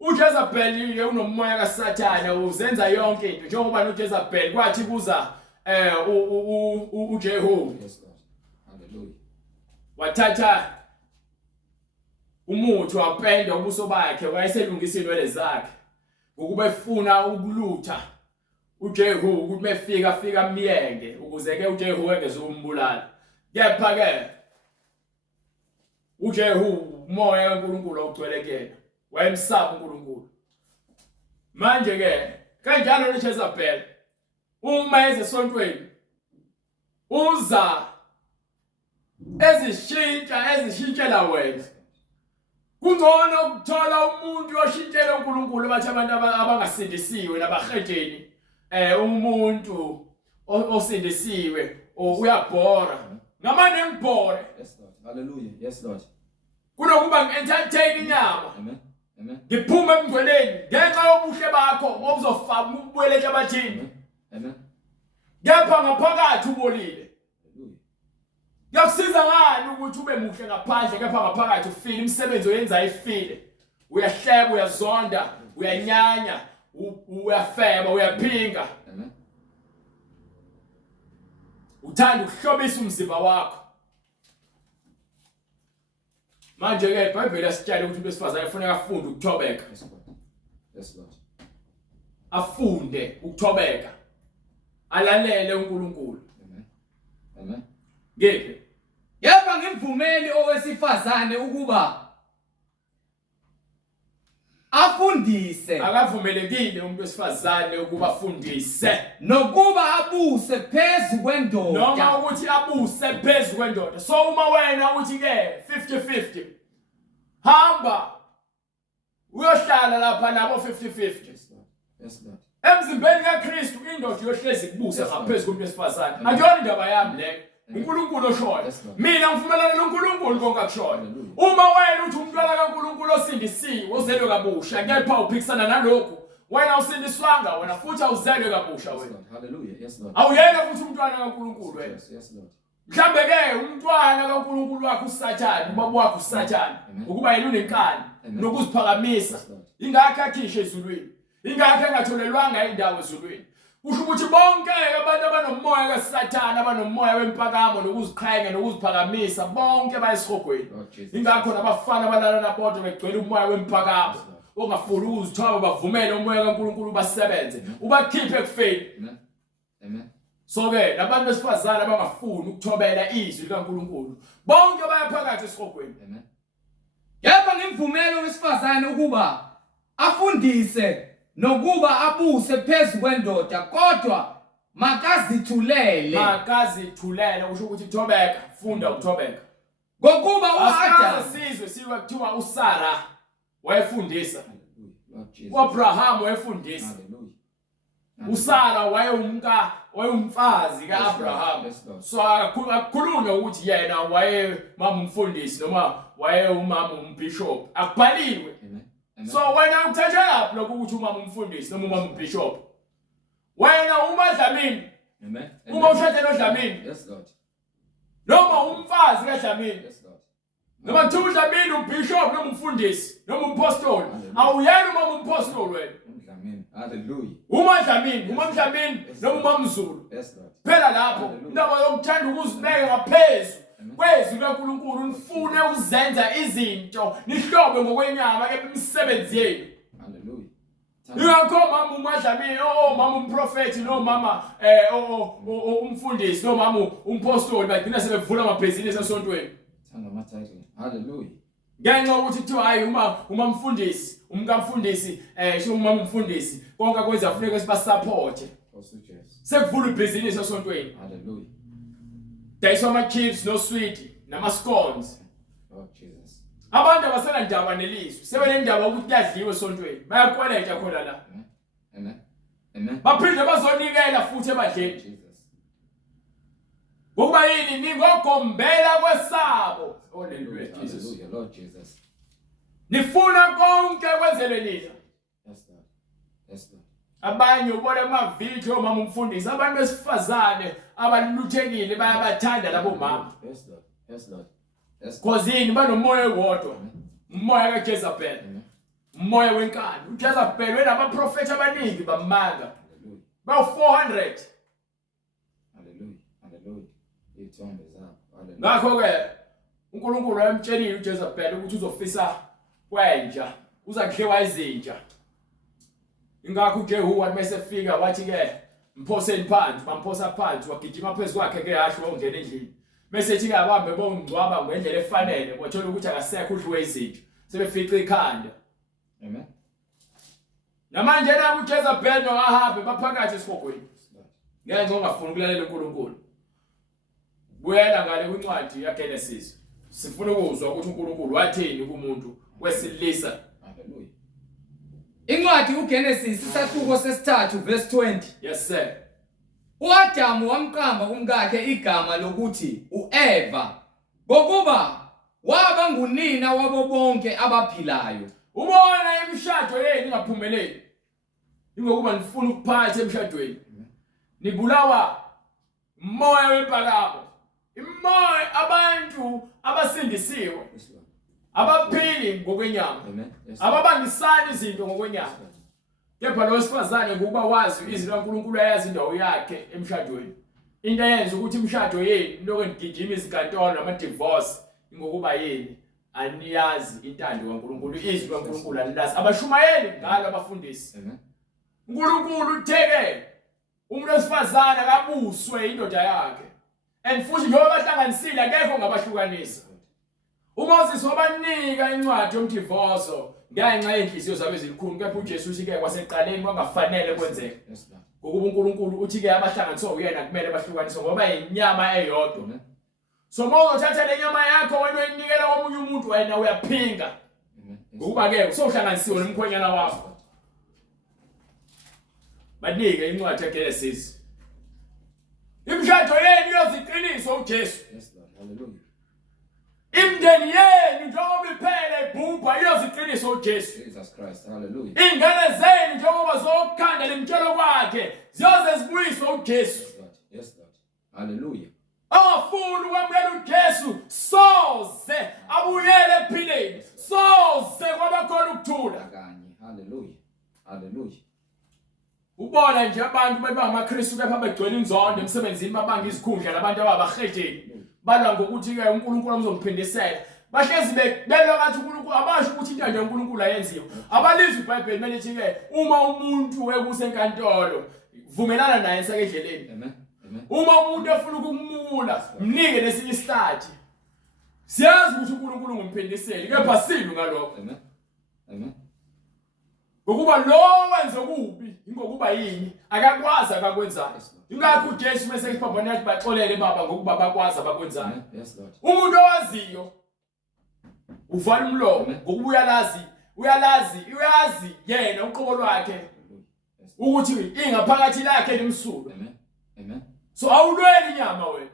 uJezebeli ke unomoya kaSathane uzenza yonke into njengoba noJezebeli kwathi kuza uJehu Yes, Lord. Hallelujah. wathatha umuthi wapenda ubuso bakhe wayeselungisa inwele zakhe ukuba efuna ukulutha uJehu ukuthi mefika amyenge ukuze ke uJehu engezukumbulala kepha ke uJehu umoya kaNkulunkulu ogcwele kuyena wayemsaba uNkulunkulu manje ke kanjalo noJezebeli uma ezesontweni uza ezishintshela wena kungcono ukuthola umuntu oshintshela uNkulunkulu bathi abantu abangasindisiwe nabahetsheni umuntu osindisiwe uyabhora ngamane ngibhore Yes, Lord. Hallelujah. Yes, Lord. kunokuba ngi-entertain inyama Amen. Amen. ngiphume emngcweleni ngenxa yobuhle bakho obuzofaka ubuyele ehlabathini Amen. kepha ngaphakathi ubolile Hallelujah. kuyakusiza ngani ukuthi ube muhle ngaphandle kepha ngaphakathi ufile imisebenzi oyenza ifile uyahleba uyazonda uyanyanya uyafeba uyaphinga Amen. uthanda ukuhlobisa umzimba wakho manje ke iBhayibheli yasitshela ukuthi besifazane kufanele afunde ukuthobeka Yes, Lord. Yes, Lord. afunde ukuthobeka alalele uNkulunkulu Amen. Amen. ngeke Yepha ngimvumeli owesifazane ukuba afundise akavumelekile umuntu wesifazane ukuba afundise nokuba abuse phezulu noma kwendoda ukuthi abuse phezulu kwendoda so uma wena uthi ke 50-50 hamba uyohlala lapha nabo 50-50 Yes, Lord. Yes, Lord. emzimbeni kaKristu indoda iyohlezi kubusa Yes, Lord. ngaphezulu komuntu wesifazane Amen. akuyona indaba yami leyo Amen. uNkulunkulu oshoyo Yes, Lord. mina ngivumelana noNkulunkulu konke akushoyo Hallelujah. uma wena uthi umntwana kaNkulunkulu osindisiwe ozelwe kabusha kepha uphikisana nalokho wena usindiswanga wena futhi awuzelwe kabusha Yes, wena Lord. Hallelujah. Yes, Lord. awuyena futhi umntwana kaNkulunkulu wena Yes, yes, Lord. mhlambe ke umntwana kaNkulunkulu wakho uSathane ubaba wakho uSathane Amen. ukuba yena unenkani Amen. nokuziphakamisa Yes, Lord. ingakho akhishe ezulwini ingakho engatholelwanga indawo ezulwini kusho ukuthi bonke abantu abanomoya kaSathane abanomoya wempakamo nokuziqhenya nokuziphakamisa bonke bayesihogweni Lord Jesus. ingakho nabafana abalala nabodwa begcwele umoya wempakamo Yes, Lord. ongafuni ukuzithoba bavumele umoya kaNkulunkulu basebenze ubakhiphe ekufeni Amen. Amen. so ke labantu besifazane abangafuni ukuthobela izwi likaNkulunkulu bonke bayaphakathi esihogweni Amen. Yepha ngimvumeli owesifazane ukuba afundise nokuba abuse phezulu kwendoda kodwa makazithulele makazithulele kusho ukuthi thobeka funda ukuthobeka ngokuba uAdam asikaze sizwe siwe kuthiwa uSara wayefundisa Lord Jesus. uAbraham wayefundisa, Hallelujah. uSara wayumfazi kaAbraham. Yes, Lord. So akukhulunywa ukuthi yena wayemama umfundisi noma wayemama umbishop, akubhaliwe. Amen. Amen. So wena uthatha lapho lokho ukuthi umama umfundisi noma umama umbishop, wena uMadlamini, Amen. uma ushade noDlamini Yes, Lord. noma umfazi kaDlamini, Yes, Lord. noma kuthiwa uDlamini umbishop noma umfundisi noma umpostoli, awuyena umama umpostoli wena. Amen. Hallelujah. uMadlamini, uMamdlamini noma uMamzulu. Yes, Lord. Phela lapho indaba yokuthanda ukuzibeka ngaphezu kwezwi likaNkulunkulu, nifune ukuzenza izinto nihlobe ngokwenyama emsebenzi yenu. Hallelujah. Ingakho mama uMadlamini, mama umprofeti, no mama umfundisi, no mama umpostoli bagcina sebevula amabhizinisi esontweni. Thanda ama-title. Hallelujah. Ngenxa ukuthi kuthiwa hayi uma mfundisi, umkamfundisi, sho umama umfundisi, konke kwenza kufuneka sibasupport. Also Jesus. Sekuvula ibhizinisi esontweni. Hallelujah. Dayiswa ama-chips no sweet nama-scones. Lord Jesus. Abantu abasena ndaba nelizwi, sebenendaba ukuthi kuyadliwa esontweni. Bayakweleta khona la. Amen. Amen. Amen. Baphinde bazonikela futhi ebadleni. Jesus. Ngokuba yini ningogombela kwesabo. Hallelujah Jesus. Hallelujah. Lord Jesus. Nifuna konke kwenzelwe nina. Yes, Lord. Yes, Lord. Abanye ubona ama-video mama umfundisi, abantu besifazane abaluthekile bayabathanda labo mama. Yes, Lord. Yes, Lord. Yes, Lord. Kozini banomoya owodwa. Umoya kaJezebel. Amen. Umoya wenkani. uJezebel wenamaprofeti abaningi bamanga. Hallelujah. Ba-400. Hallelujah. Hallelujah. Ithombe zakho. Hallelujah. Ngakho-ke uNkulunkulu wayemtshelile uJezebel ukuthi uzofisa kwenja, uzakudliwa izinja. Ingakho uJehu wathi mesefika wathi-ke mphoseni phansi, bamphosa phansi, wagijima phezu kwakhe ngehashe wongena endlini. Mesethi-ke abambe bongcwaba ngendlela efanele, wathola ukuthi akasekho udliwe izinja, sebefica ikhanda. Amen. Namanje naku uJezebel noAhabi baphakathi esihogweni. Yes, Lord. Ngenxa ongafuni ukulalela uNkulunkulu. Buyela ngale kwincwadi yaGenesis. Sifuna ukuzwa ukuthi uNkulunkulu wathini kumuntu wesilisa. Hallelujah. Incwadi uGenesis isahluko sesithathu verse 20. Yes sir. uAdamu wamqamba kumkakhe igama lokuthi uEva, ngokuba waba ngunina wabo bonke abaphilayo. Ubona imishado yenu ingaphumeleli. Ingokuba nifuna ukuphatha emshadweni. Nibulawa umoya wempakamo. Imoya abantu abasindisiwe. Yes, Lord. Abaphili ngokwenyama. Amen. Yes, Lord. Ababangisani izinto ngokwenyama. Yes, Lord. Kepha lo wesifazane ngokuba wazi izwi laNkulunkulu ayazi indawo yakhe emshadweni. Into eyenza ukuthi imishado yenu lokho nigijima izinkantolo nama-divorce ngokuba yini aniyazi intando kaNkulunkulu, izwi laNkulunkulu alilazi. Abashumayeli ngalo abafundisi. Amen. uNkulunkulu utheke umuntu wesifazane akabuswe indoda yakhe. And futhi njengoba bahlanganisile akekho ngabahlukanisa. uMoses wabanika incwadi yomdivorce ngenxa yenhliziyo zabo ezilikhulu, kepha uJesu uthi-ke kwaseqaleni kwangafanele kwenzeka. Yes, Lord. Ngokuba uNkulunkulu uthi-ke abahlanganiswa uyena kumele bahlukaniswe ngoba inyama eyodwa. Amen. So uma uzothatha le nyama yakho wena uyinikela komunye umuntu, wena uyaphinga. Amen. Yes, Ngokuba-ke usowuhlanganisiwe nomkhwenyana Lord. wakho. Banike incwadi yaGenesis. Imishado yenu iyoziqinisa uJesu. Yes, Lord. Hallelujah. Imndeni yenu njengoba iphele ibhubha iyoziqinisa uJesu. Jesus Christ. Hallelujah. Ingane zenu njengoba zokukhanda lemtshelo kwakhe ziyoze zibuyiswe uJesu. Yes, Lord. Yes, Lord. Hallelujah. Awafuni ukwamukela uJesu soze abuyele ephileni, soze kwaba khona ukuthula. Kanye. Hallelujah. Hallelujah. Ubona nje abantu bebangamaKristu kepha begcwele inzondo emsebenzini, babanga izikhundla nabantu ababahetsheli. Balwa ngokuthi-ke uNkulunkulu amzomphindisela. Bahlezi belwa kathi uNkulunkulu abasho ukuthi intando kaNkulunkulu ayenziwa. Abalizwi iBhayibheli manje lithi-ke uma umuntu wekusenkantolo vumelana naye sekendleleni. Amen. Amen. Uma umuntu efuna ukumula mnike lesinye isihlathi. Siyazi ukuthi uNkulunkulu ngumphindiseli kepha silwe ngalokho. Amen. Amen. Ngokuba lo wenze kubi ingokuba yini akakwazi akakwenzayo. Ingakho uJesu mase iphambana yathi baxolele baba ngokuba bakwazi abakwenzayo. Amen. Yes, Lord. Umuntu owaziyo uvala umlomo ngokuba uyalazi uyazi yena uqobo lwakhe Yes. ukuthi ingaphakathi lakhe limsulwa. Amen. Amen. So awulweli inyama wena.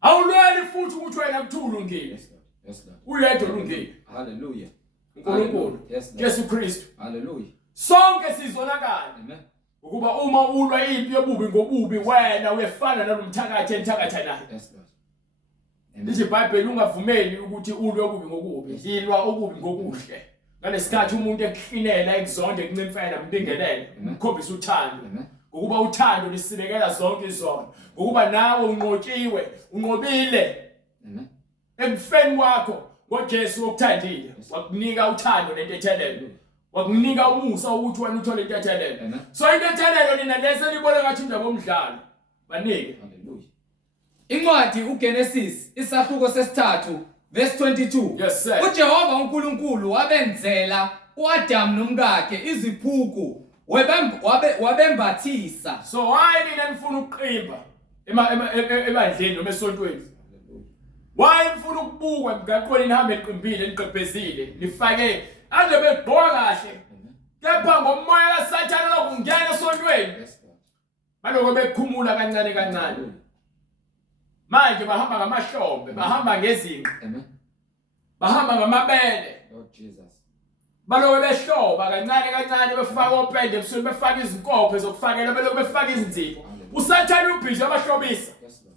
Awulweli futhi ukuthi wena kuthulu ngini. Yes, Lord. Yes, Lord. Uyedwa ulungile. Hallelujah. uNkulunkulu. Yes, Lord. Jesu Kristu. Hallelujah. Sonke sizonakala. Amen. Ukuba uma ulwa impi yobubi ngobubi wena uyefana nalomthakathi enthakatha naye. Yes, Lord. Amen. Lithi iBhayibheli ungavumeli ukuthi ulwe okubi ngokubi, ilwa okubi ngokuhle. Ngalesikhathi umuntu ekuhlinela ekuzonde kuncimfela mbingelele, ukhombisa uthando. Amen. Ngokuba uthando lisibekela zonke izono. Ngokuba nawe unqotshiwe, unqobile Amen. ekufeni kwakho ngoJesu okuthandile. Wakunika uthando nentethelelo. Wakunika umusa ukuthi wena uthole intethelelo. Amen. So intethelelo nina lese libone ngathi indaba omdlalo. Banike. Hallelujah. Incwadi uGenesis isahluko sesithathu verse 22. Yes sir. uJehova uNkulunkulu wabenzela uAdam nomkakhe iziphuku wabembathisa. So why nina nifuna ukuqimba emandleni noma esontweni? Hallelujah. Why nifuna ukubukwa emgaqweni nihambe eqimbile niqephezile nifake ande begqoka kahle Amen. kepha ngomoya kaSathane lokungena esontweni Yes, Lord. baloko bekhumula kancane kancane Hallelujah. manje bahamba ngamahlombe bahamba ngezinqa Amen. bahamba ngamabele Lord Jesus. baloko behloba kancane kancane befaka opende ebusweni befaka izinkophe zokufakela baloko befaka izinzipho uSathane ubhizi abahlobisa Yes, Lord.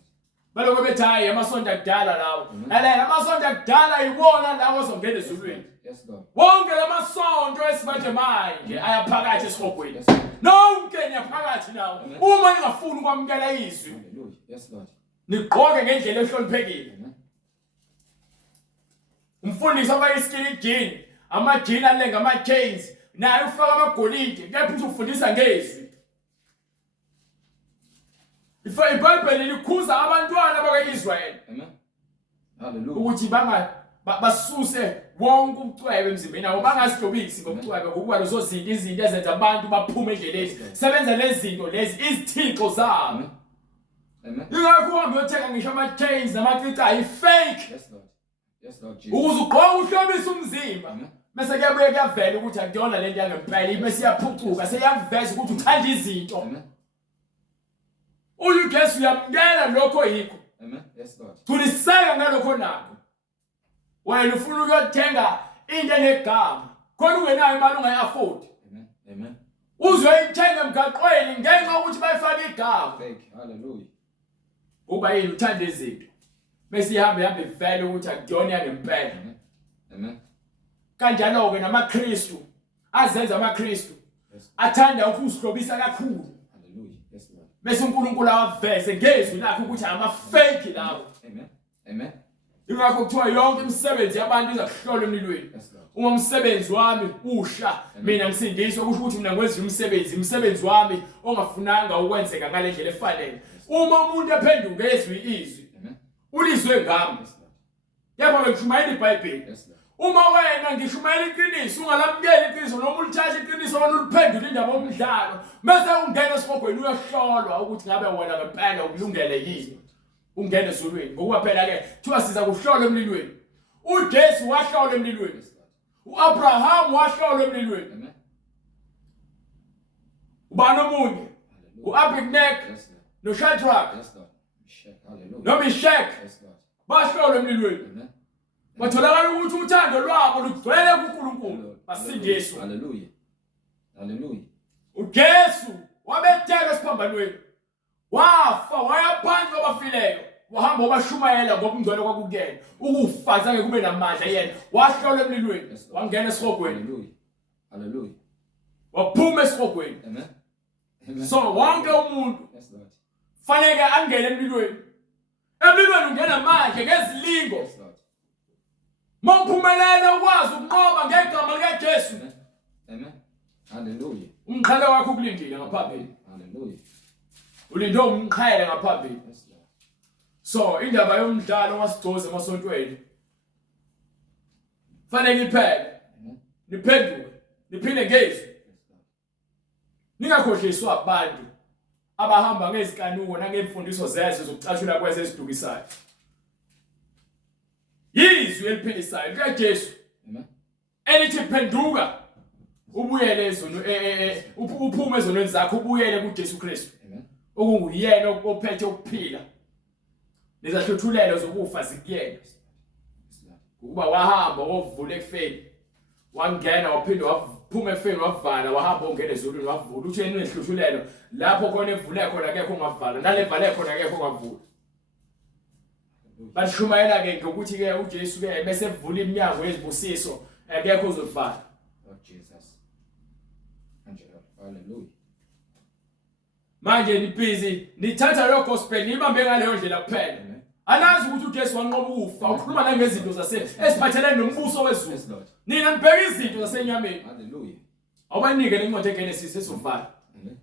baloko bethi hayi amasonto akudala lawo Mhm. alena amasonto akudala yibona lawo ozongena ezulwini Yes, Lord. wonke lamasonto esimanje manje ayaphakathi esihogweni Yes, Lord. nonke niyaphakathi nawo Amen. uma ningafuni ukwamukela izwi Hallelujah. Yes, Lord. nigqoke ngendlela ehloniphekile Amen. umfundisi afake iskini jean ama-jean alenga ama-chains naye ufaka amagolide kepha uthi ufundisa ngezwi iBhayibheli likhuza abantwana bakwa-Israyeli Amen. Hallelujah. ukuthi basuse wonke ubucwebe emzimbeni wabo bangasidlobisi ngobucwebe ngokuba lezo zinto izinto ezenza abantu baphume endleleni sebenza lezi zinto lezi izithixo zabo. Amen. Amen. Ingakho uhambe uyothenga ngisho ama-chains namacici ayi-fake Yes, Lord. Yes, Lord Jesus. ukuze ugqoke uhlobise umzimba Amen. bese kuyabuye kuyavela ukuthi akuyona lento yangempela ibe siyaphucuka seyakuveza ukuthi uthanda izinto Amen. uYesu uyamukela lokho yikho Amen. Yes, Lord. thuliseka ngalokho nakho wena ufuna ukuyothenga into enegama khona ungenayo imali ungayi-afford Amen. Amen. uzoyithenga emgaqweni ngenxa yokuthi bayifake igama Thank you. Hallelujah. uba yini uthanda izinto bese ihambe ivele ukuthi akuyona yangempela. Amen. Amen. Kanjalo-ke namaKristu azenza amaKristu Yes. athanda ukuzihlobisa kakhulu Hallelujah. Yes, Lord. bese uNkulunkulu awaveze ngezwi lakhe ukuthi ama-fake lawo. Amen. Amen. Ingakho kuthiwa yonke imisebenzi yabantu izakuhlolwa emlilweni. Yes, Lord. Uma umsebenzi wami usha mina ngisindiswa kusho ukuthi mina ngwenza umsebenzi wami ongafunanga ukwenzeka ngale ndlela efanele. Uma umuntu ephenduka ezwi izwi Amen. ulizwe ngami Yes, Lord. yabo ngishumayela iBhayibheli. Yes, Lord. Uma wena ngishumayela iqiniso ungalamukela iqiniso noma ulithatha iqiniso wena uliphendula indaba yomdlalo bese ungena esibhogweni uyohlolwa ukuthi ngabe wena ngempela ukulungele yini ungene ezulwini ngokuba phela ke kuthiwa siza kuhlola emlilweni. uJesu wahlola emlilweni, Yes, Lord. uAbraham wahlola emlilweni, Amen. ubani omunye Hallelujah. uAbednego Yes, Lord. noShadrach Yes, Lord. Shake. Hallelujah. noMeshach Yes, Lord. bahlola emlilweni. Amen. Batholakala ukuthi uthando lwabo lugcwele kuNkulunkulu basindiswa. Hallelujah. Hallelujah. uJesu wabetheka esiphambanweni wafa wayaphansi kwabafileyo wahamba wabashumayela ngokungcwele kwakukuyena ukufa zange kube namandla yena wahlola emlilweni Yes, Lord. wangena esihogweni Hallelujah. Hallelujah. waphuma esihogweni. Amen. Amen. So wonke umuntu Yes, Lord. fanele angene emlilweni. Emlilweni ungena manje ngezilingo. Yes, Lord. Mawuphumelela ukwazi ukunqoba ngegama likaJesu Amen. Amen. Hallelujah. umqhele wakho ukulindile ngaphambili. Hallelujah. Ulinde umqhele ngaphambili. Yes, Lord. So indaba yomdlalo wasigcoza emasontweni fanele iphele Amen. niphenduke niphile ngezwi Yes, Lord. ningakhohliswa abantu abahamba ngezikanuko nangemfundiso zezwe zokucashula kweze ezidukisayo. Yizwi eliphilisayo likaJesu Amen. enithi phenduka ubuyele ezonu uphume ezonweni zakho ubuyele kuJesu Kristu Amen. okunguyena ophethe ukuphila nezahluthulelo zokufa zikuyena Yes, Lord. ukuba wahamba wovula ekufeni wangena waphinde waphuma ekufeni wavala wahamba ongena ezulwini wavula uthi yena unehluthulelo lapho khona evule khona akekho ongavala nalevale khona akekho ongavula bashumayela ke ngokuthi ke uJesu ke bese evula iminyango yezibusiso akekho uzovala Lord Jesus. Hallelujah. manje nibhizi nithatha lo gospel nibambe ngaleyo ndlela kuphela Amen. anazi ukuthi uJesu wanqoba ukufa ukhuluma nangezinto esiphathelene nombuso wezulu Yes, Lord. nina nibheka izinto zasenyameni Hallelujah. awubanike lencwadi eGenesis esizovala Amen.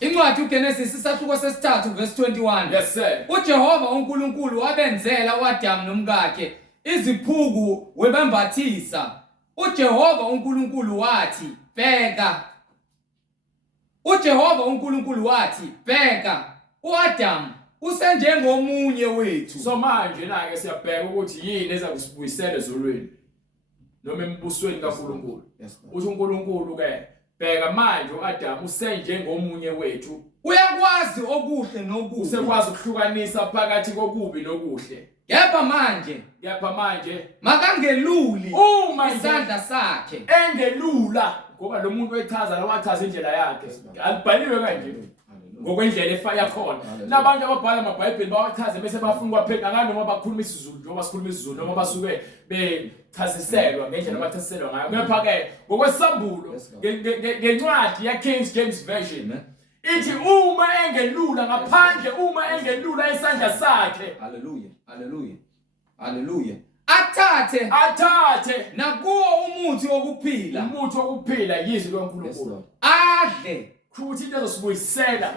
Incwadi uGenesis isahluko sesithathu verse 21. yes sir uJehova uNkulunkulu wabenzela uAdam nomkakhe iziphuku webembathisa. uJehova uNkulunkulu wathi, bheka. uJehova uNkulunkulu wathi, bheka, uAdam usenjengomunye wethu. so manje na ke siyabheka ukuthi yini ezakusibuyisela ezulwini noma embusweni kaNkulunkulu Yes, Lord. uthi uNkulunkulu ke bheka manje uAdam usenjengomunye wethu Uyakwazi okuhle nokubi. usekwazi ukuhlukanisa phakathi kokubi nokuhle Kepha manje kepha manje makangeluli uma isandla sakhe. engelula ngoba lo muntu oyichaza lo wachaza indlela yakhe alibhaliwe kanje Hallelujah. ngokwendlela efaya khona nabantu ababhala amabhayibheli bawachaze bese bafuna ukwaphela nganoma bakhuluma isiZulu noma basikhuluma isiZulu noma basuke bechaziselwa ngendlela abachaziselwa ngayo ngepha ke ngokwesambulo ngencwadi ya King James Version Amen. ithi uma engelula ngaphandle uma engelula isandla sakhe Hallelujah. Hallelujah. Hallelujah. Athathe nakuwo umuthi wokuphila. umuthi wokuphila yizwi Yes, loNkulunkulu Lord. Adle. ukuthi into ezosibuyisela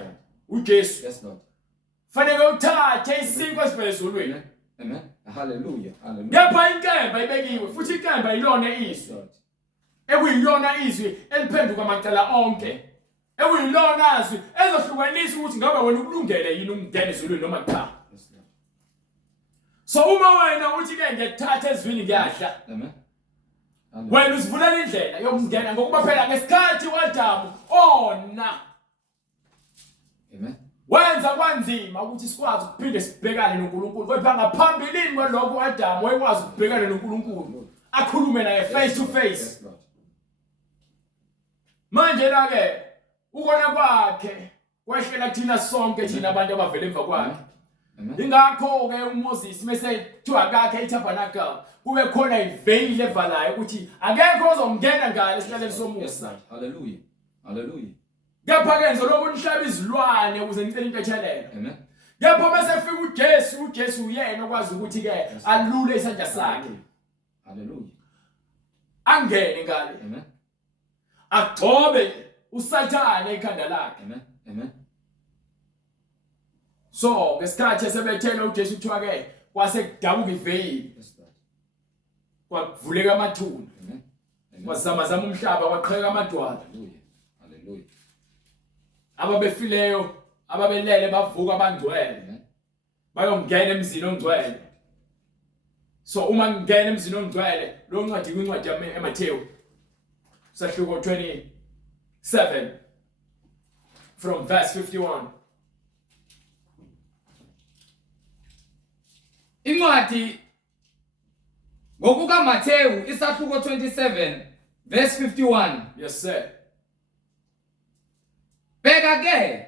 uJesu Yes, Lord. fanele uthathe isinkwa esivele ezulwini Amen. Amen. Hallelujah. Hallelujah. ngapha inkemba ibekiwe futhi inkemba ilona Yes, izwi Lord. ekuyilona izwi eliphenduka amacala onke ekuyilona izwi ezohlukanisa ukuthi ngabe wena ukulungele yini ukungena ezulwini noma cha Yes, Lord. so uma wena uthi ke ngiyathatha ezwini ngiyadla Amen. Amen. wena usivulela indlela yokungena ngokuba phela ngesikhathi uAdamu ona Amen. wenza kwanzima ukuthi sikwazi ukuphinde sibhekane noNkulunkulu kepha ngaphambilini kwalokho uAdamu wayekwazi ukubhekana noNkulunkulu akhulume naye face to face Yes, Lord. manje la ke ukona kwakhe kwehlela thina sonke thina abantu abavela emva kwakhe Amen. ingakho ke uMoses mase thiwa kakhe iTabernacle kube khona iveil evalayo ukuthi akekho ozongena ngale esilaleni Yes, somusa Lord. Hallelujah. Hallelujah. kepha ke nizoloku nihlaba izilwane ukuze ngicela into ethelele Amen. kepha bese fika uJesu uyena okwazi ukuthi ke alule isandla sakhe Hallelujah. angene ngale Amen. agcobe uSathane ekhanda lakhe Amen. Amen. so ngesikhathi esebethela uJesu kuthiwa ke kwase kudabuka iveil Yes, Lord. kwavuleka amathuna Amen. Amen. kwazamazama umhlaba kwaqheka amadwala Hallelujah. Hallelujah. ababefileyo ababelele bavuka abangcwele Amen. bayongena emzini ongcwele so uma ngingena emzini ongcwele lo ncwadi kwincwadi yaMathewu sahluko 27 from verse 51 Incwadi ngokuka Mathewu isahluko 27 verse 51. yes sir Bheka ke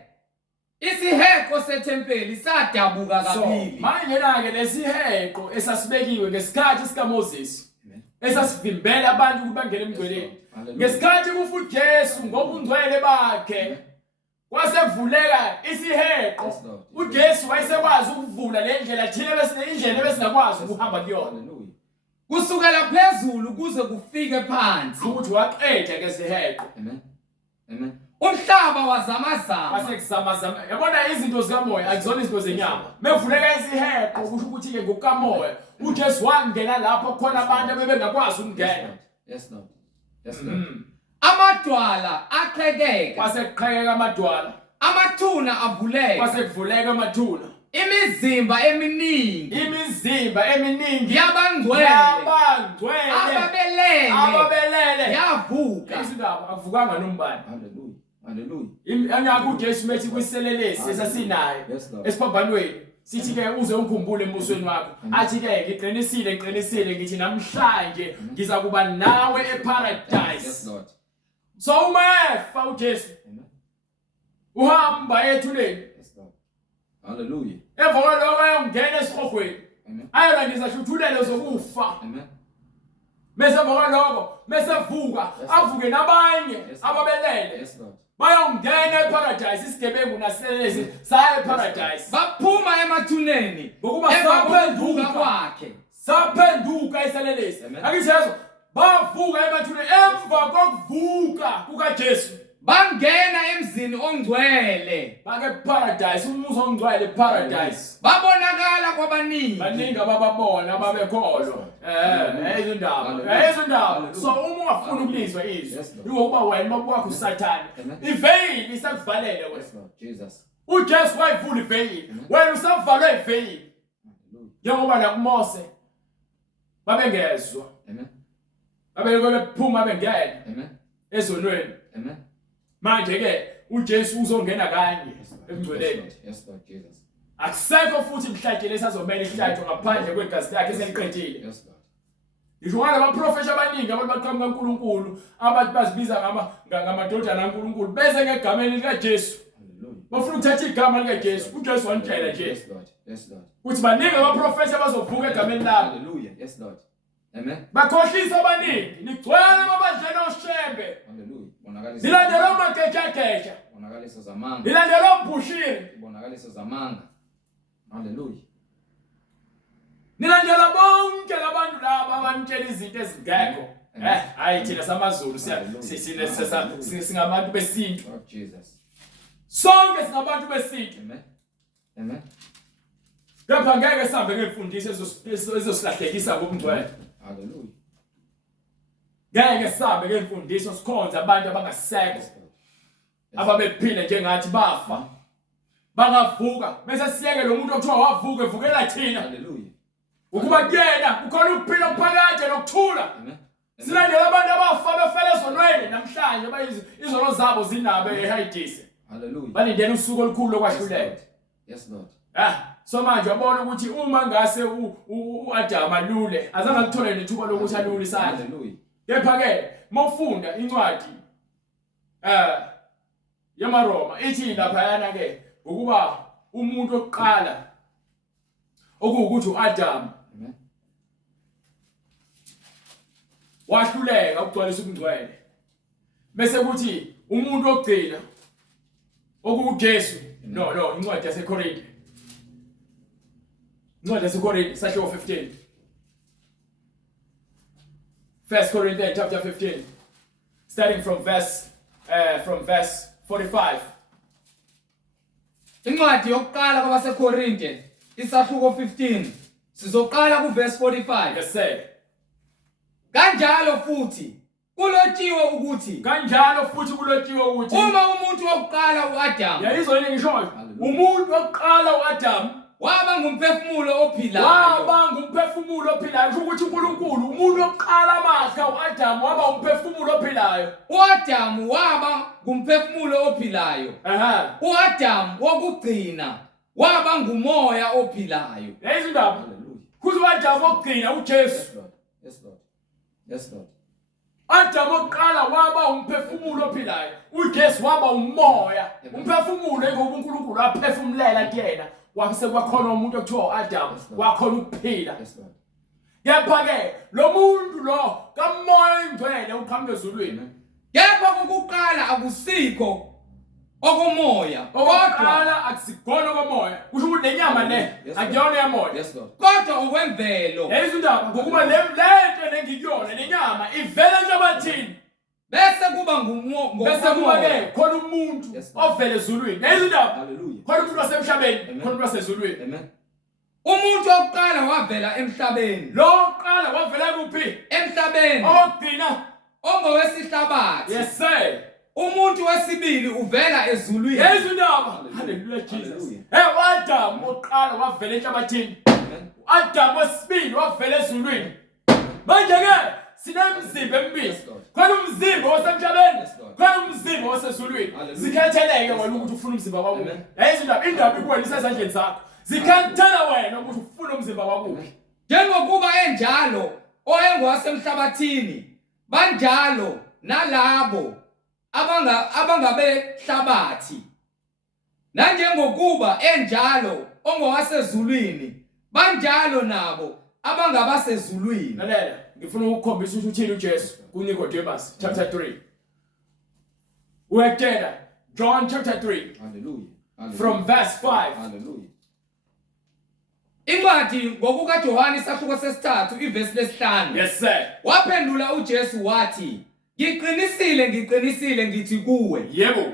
isiheko sethempeli sadabuka so kabili. manje ke lesiheqo esasibekiwe ngesikhathi sika Moses Amen. esasivimbela abantu ukuthi bangene emngcweleni Hallelujah. ngesikhathi kufa uJesu ngobungcwele bakhe kwasevuleka isiheqo Yes, Lord. uJesu wayesekwazi ukuvula le ndlela thina indlela besingakwazi ukuhamba kuyona Hallelujah. Kusukela phezulu kuze kufike phansi. ukuthi waqeda ke siheqo Amen. Amen. Umhlaba wazamazama. wasekuzamazama yabona izinto zikamoya akuzona izinto zenyama mevuleka isiheqo kusho ukuthi ke ngokukamoya uJesu wangena lapho khona abantu abebengakwazi ukungena Yes, Lord. Yes, Lord. Amadwala aqhekeka. kwasekuqhekeka amadwala Amathuna avuleka. kwasekuvuleka amathuna imizimba eminingi imizimba eminingi yabangcwele ababelele yavuka. izindaba akuvukanga nombani Hallelujah. Hallelujah. angakho uJesu methi kwiselelesi esasinayo Yes, Lord. esiphambanweni sithi ke uze ungikhumbule embusweni wakho athi ke ngiqinisile ngithi namhlanje ngiza kuba nawe Yes, eparadise. Lord. So umefa uJesu Amen. uhamba ethuleni Yes, Lord. Hallelujah. emva kwalokho ayongena esihogweni Amen. ayolandisa shuthulelo zokufa. Amen. Mese kwalokho mesevuka avuke nabanye ababelele Yes, Lord. bayongena eparadise isigebengu naselezi saya eparadise Baphuma emathuneni ngokuba emva kokuvuka saphenduka kwakhe. saphenduka iselelesi Amen. akishezo bavuka emathuneni emva kokuvuka kukaJesu Bangena emzini ongcwele. bake paradise umuzi ongcwele paradise Babonakala kwabaningi. baningi abababona ababekholwa izindaba so uma ungafuna ukulizwa izwi Yes, Lord. ngoba wena mabukwakho usathane Amen. iveyili isakuvalele wena Yes, Lord. Jesus. uJesu wayivula iveyili wena usavalwe iveyili Hallelujah. njengoba nakuMose babengezwa Amen. bephuma bengena Amen. ezonweni Amen. manje ke uJesu uzongena kanye Yes, Lord. emgcweleni Yes, Lord. Jesus. akusekho futhi imhlatshelo esazomela ihlatshwe ngaphandle kwegazi lakhe seliqedile. Yes, Lord. Ngisho ngalabaprofesha abaningi abantu baqhamuka kaNkulunkulu abathi bazibiza ngamadodana kaNkulunkulu bese ngegameni likaJesu Hallelujah. bafuna ukuthatha igama likaJesu uJesu wantshela nje Yes, Lord. Yes, Lord. ukuthi baningi abaprofesha abazovuka egameni labo Hallelujah. Yes, Lord. Amen. bakhohlisa abaningi nigcwele amabandleni oshembe Hallelujah. Bonakaliso. nilandela amagejageja Bonakaliso zamanga. nilandela obhushiri Bonakaliso zamanga. Hallelujah. nilandela bonke labantu laba abanitshela izinto ezingekho hayi thina samaZulu singabantu besintu Lord Jesus. sonke singabantu besintu Amen. Amen. kepha ngeke sihambe ngemfundiso ezosilahlekisa ngokungcwele Hallelujah. ngeke sihambe ngemfundiso sikhonza abantu abangasekho Yes, Lord. ababephila njengathi bafa bangavuka bese siyeke lo muntu okuthiwa wavuka evukela thina Hallelujah. ukuba kuyena kukhona ukuphila okuphakade nokuthula. Amen. Silandela abantu abafa befela ezonweni namhlanje izono zabo zinabe ehayidise Hallelujah. balindele usuku olukhulu lokwahluleka. Yes, Lord. So manje wabona ukuthi uma ngase uAdam alule azange akuthole nethuba lokuthi alule isandla. Hallelujah. Kepha ke mawufunda incwadi yamaRoma ithi lapha yana ke ukuba umuntu oqala okuwukuthi uAdam Amen. wahluleka ukugcwalisa ubungcwele bese kuthi umuntu ogcina okuuJesu no incwadi yaseKorinte sahlo 15 1 Corinthians chapter 15 starting from verse 45. Incwadi yokuqala kwabaseKorinte isahluko 15 sizoqala kuverse 45. Yes sir. Kanjalo futhi kulotshiwe ukuthi Kanjalo futhi kulotshiwe ukuthi uma umuntu wokuqala uAdam yayizweni ngishoyo umuntu oqala uAdam waba ngumphefumulo ophilayo. waba ngumphefumulo ophilayo ukuthi uNkulunkulu umuntu oqala amakha uAdam waba umphefumulo ophilayo. uAdam waba ngumphefumulo ophilayo. uAdam wokugcina waba ngumoya ophilayo. Yayizindaba Hallelujah. kuthi uAdam ogcina uJesu Yes, Lord. Yes, Lord. Yes, Lord. Adam oqala waba umphefumulo ophilayo uJesu waba umoya umphefumulo ngoba uNkulunkulu aphefumulela kuyena wase kwakhona umuntu okuthiwa uAdam wakhona ukuphila. Yes, Lord. Kepha ke lo muntu lo kamoya ingcwele uqhamuke ezulwini Kepha kokuqala akusikho okomoya kodwa oqala akusigona komoya kusho ukuthi lenyama le akuyona yamoya Yes, Lord. kodwa okwemvelo. yayizindaba ngokuba lento nengikuyona lenyama ivela njengabathini Bese kuba bese kuba ke khona umuntu ovela ezulwini yayizindaba Hallelujah. khona umuntu wasemhlabeni khona umuntu wasezulwini. Amen. Umuntu wokuqala wavela emhlabeni. Lo oqala wavela kuphi Emhlabeni ogcina ongowesihlabathi. yes sir umuntu wesibili uvela ezulwini. Yezindaba. Hallelujah Jesus. Adam oqala wavela enhlabathini. Adam wesibili wavela ezulwini. Manje ke sinemzimba emibili. Khona umzimba osemhlabeni, khona umzimba osezulwini. Zikhetheleke wena ukuthi ufuna umzimba wakuphi. Yezindaba indaba ikwena isezandleni zakho. Zikhethela wena ukuthi ufuna umzimba wakuphi. Njengokuba enjalo oyengowasemhlabathini banjalo nalabo abangabehlabathi. Nanjengokuba enjalo ongowasezulwini banjalo nabo abangabasezulwini. Lalela, ngifuna ukukhombisa ukuthi uthini uJesu kuNicodemus chapter 3. Uyakutshela John chapter 3 Hallelujah. from verse 5. Hallelujah. Incwadi ngokukaJohane isahluko sesithathu ivesi lesihlanu. Yes sir. Waphendula uJesu wathi, ngiqinisile ngithi kuwe, Yebo.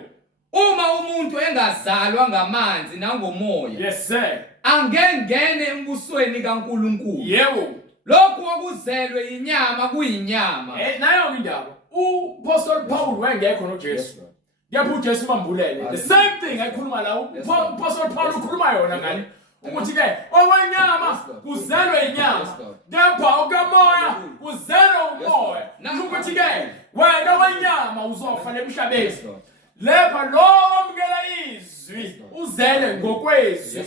uma umuntu engazalwa ngamanzi nangomoya, Yes sir. angengene embusweni kaNkulunkulu. Yebo. Lokhu okuzelwe inyama kuyinyama. Nayo indaba. Apostle Paul wengekho noJesu. Yapho uJesu mambulele. The same thing ayikhuluma la Apostle Paul ukhuluma yona ngani. Ukuthi ke okwenyama kuzelwe inyama. Kepha okamoya kuzelwe umoya. Ukuthi ke wena wenyama uzofa emhlabeni. Lepha lo omkela izwi uzele ngokwezwi.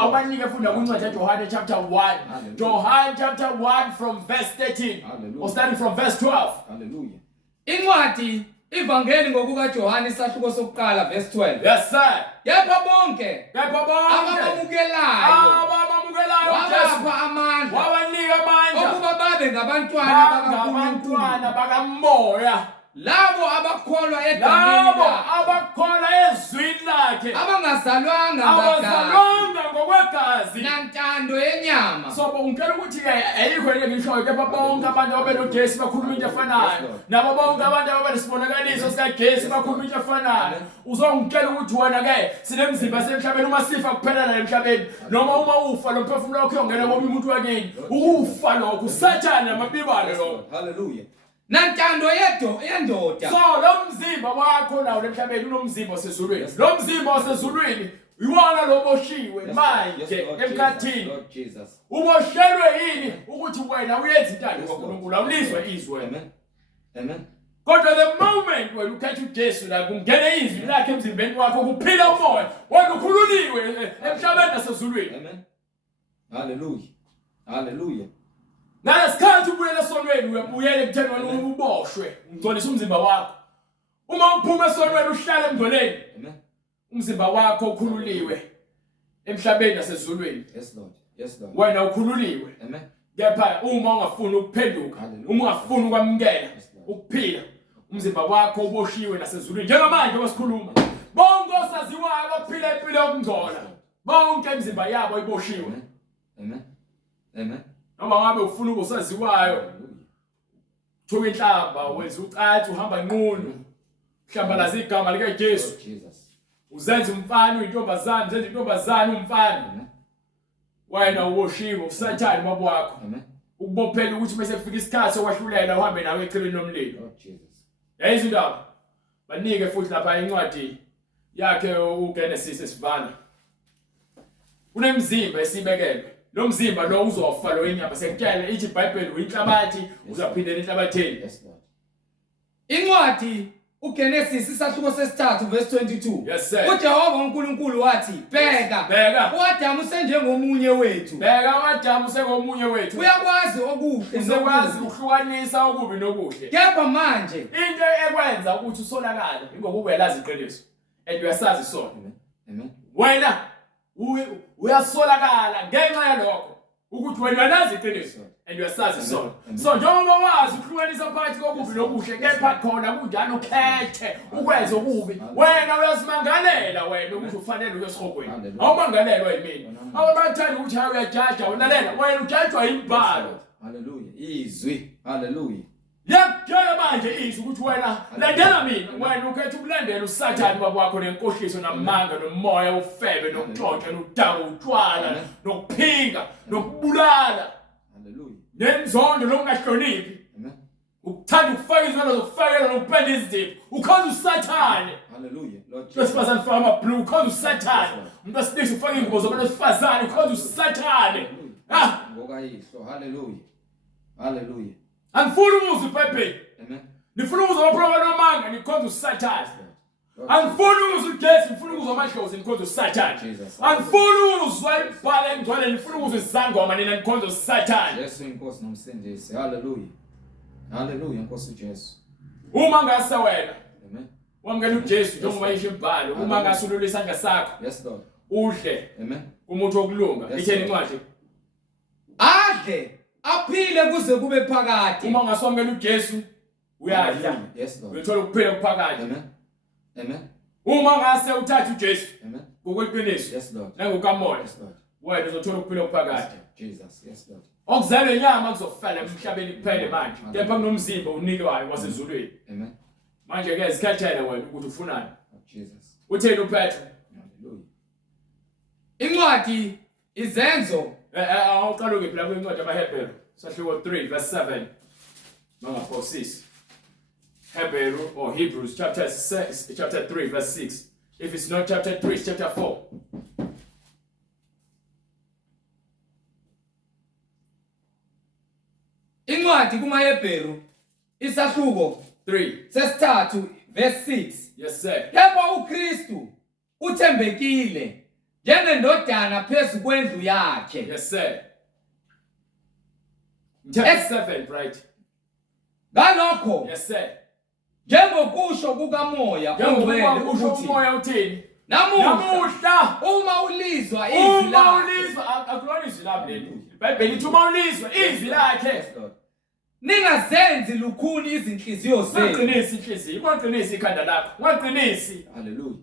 Abanike funda kwincwadi yaJohane chapter 1. John chapter 1 from verse 13 or starting from verse 12. Hallelujah. Incwadi ivangeli ngokukaJohane isahluko sokuqala verse 12. Yes sir. Kepha bonke Abamukelayo wabapha amandla wabanika amandla ukuba babe ngabantwana bakaNkulunkulu, bakamoya. labo abakholwa egameni Labo lakhe, abakholwa ezwini lakhe. abangazalwanga ngagazi Abazalwanga ngokwegazi. nantando yenyama. So ngicela ukuthi ke ayikho into engishoyo kepha bonke abantu abenoJesu bakhuluma into efanayo. Nabo bonke abantu ababenesibonakaliso sikaJesu bakhuluma into efanayo. Uzongitshela ukuthi wena ke sinemzimba semhlabeni uma sifa kuphela la emhlabeni noma uma ufa lo mphefumulo wakho uyongena komunye umuntu wakini. Ukufa lokho usathana namabibane lo. Hallelujah. Nantando yendoda. So lo mzimba wakho nawo emhlabeni unomzimba osezulwini. Lo mzimba osezulwini iwona loboshiwe manje emkhathini. Lord Jesus. Uboshelwe yini ukuthi wena uyenza intando kaNkulunkulu awulizwe izwe. Amen. Amen. Kodwa the moment wena ukhetha uJesu la kungena izwi lakhe emzimbeni wakho kuphila umoya wena ukhululiwe emhlabeni nasezulwini. Amen. Hallelujah. Hallelujah. Nalesikhathi ubuyela esonweni uyabuyela ekuthenweni uboshwe ungcolisa umzimba wakho. Uma uphuma esonweni uhlala emngcoleni Amen. umzimba wakho ukhululiwe emhlabeni nasezulwini. Yes, Lord. Yes, Lord. Wena ukhululiwe. Amen. Kepha uma ungafuni ukuphenduka, uma ungafuni ukwamukela ukuphila, umzimba wakho uboshiwe nasezulwini. Njengamanje wasikhuluma. Bonke osaziwayo abaphila impilo yokungcola. Bonke imizimba yabo iboshiwe. Amen. Amen. Noma ngabe ufuna ukusaziwayo, thuka inhlamba, wenza ucathi uhamba nqunu. Mhlambalaza igama likaJesu. Lord Jesus. Uzenza umfana uyintombazane, uzenza intombazane umfana. Amen. Wena uboshiwe usathana mabo wakho. Amen. Ukubophela ukuthi bese kufika isikhathi sokwahlulela uhambe nawe echeleni lomlilo. Lord Jesus. Yayizo indaba. Banike futhi lapha incwadi yakhe uGenesis esivana. Unemzimba esibekelwe. Lo mzimba lo uzofa lo inyama sekutshela ithi iBhayibheli uyinhlabathi uzaphindela enhlabatheni. Yes, Lord. Incwadi uGenesis isahluko sesithathu verse 22. Yes sir. uJehova uNkulunkulu wathi, bheka, uAdamu senjengomunye wethu. Bheka uAdamu sengomunye wethu. Uyakwazi okuhle Uzokwazi nokubi. ukuhlukanisa okubi nokuhle. Kepha manje Into ekwenza ukuthi usolakala ingokuba uyalazi iqiniso and uyasazi isona. Amen. Amen. Wena uyasolakala ngenxa yalokho ukuthi wena uyalazi iqiniso and uyasazi isona. So njengoba wazi ukuhlukanisa phakathi kokubi nokuhle kepha khona kunjani ukhethe ukwenza okubi, wena uyazimangalela wena ukuthi ufanele uyesihogweni. Awumangalelwa yimina. Abathanda ukuthi hayi uyajaja unalela wena ujajwa yimbhalo. Hallelujah. Izwi. Hallelujah. Yakujala manje izwi ukuthi wena landela mina, wena ukhetha ukulandela usathane wakwakho nenkohliso namanga nomoya ufebe nokuxoxa nodaba utshwala nokuphinga nokubulala Hallelujah. nenzondo lokungahloniphi. Amen. ukuthanda ukufaka izimelo zokufakela nokupenda izipho ukhonza usathane Hallelujah. Lord Jesus. wesifazane ufaka ama-blue ukhonza usathane umuntu wesilisa ufaka iy'ngubo zabantu besifazane ukhonza usathane Ngokayihlo. Hallelujah. Hallelujah. angifuni umuzwa iBhayibheli Amen. nifuna umuzwa amaprofeti amanga nikhonza usathane Lord angifuni umuzwa uGesi ngifuna umuzwa amadlozi nikhonza usathane Jesus. angifuni umuzwa ibhala engcwele nifuna umuzwa izangoma nina nikhonza usathane Yesu inkosi nomsindisi. Hallelujah. Hallelujah. Nkosi uJesu. uma ngase wena Amen. wamukela uJesu njengoba yisho imbhalo uma ngasulula isandla sakho Yes, Lord. udle Amen. umuntu wokulunga Yes, itheni Lord. incwadi adle aphile kuze kube phakade. uma ungaswamukela uJesu uyadla Yes, Lord. uyothola ukuphila okuphakade Amen. Amen. uma ngase uthatha uJesu Amen. ngokweqiniso Yes, Lord. nangokamoya Yes, Lord. wena uzothola ukuphila okuphakade Jesus. Yes, Lord. okuzelwe inyama kuzofela emhlabeni kuphele manje kepha kunomzimba unikwayo wasezulwini Amen. manje ke zikhethele wena ukuthi ufunani Oh, Jesus. utheni uPetro Hallelujah. Incwadi izenzo awuqala ukuphi la kwincwadi yabaHebheru sahluko 3 verse 7 mangaphosisi Hebrew or Hebrews chapter 6 chapter 3 verse 6 if it's not chapter 3 it's chapter 4 incwadi kumaHebheru isahluko 3 sesithathu verse 6. yes sir Kepha uKristu uthembekile njengendodana phezu kwendlu yakhe. yes sir chapter 7 right Ngalokho yes sir njengokusho kukamoya ongcwele njengoba usho ukuthi umoya uthini namuhla namuhla uma ulizwa izwi uma lakhe ulizwa akulona izwi lami leli iBhayibheli lithi uma ulizwa izwi lakhe Yes, Lord. ningazenzi lukhuni izinhliziyo zenu ungaqinisi inhliziyo ungaqinisi ikhanda lakho ungaqinisi Hallelujah.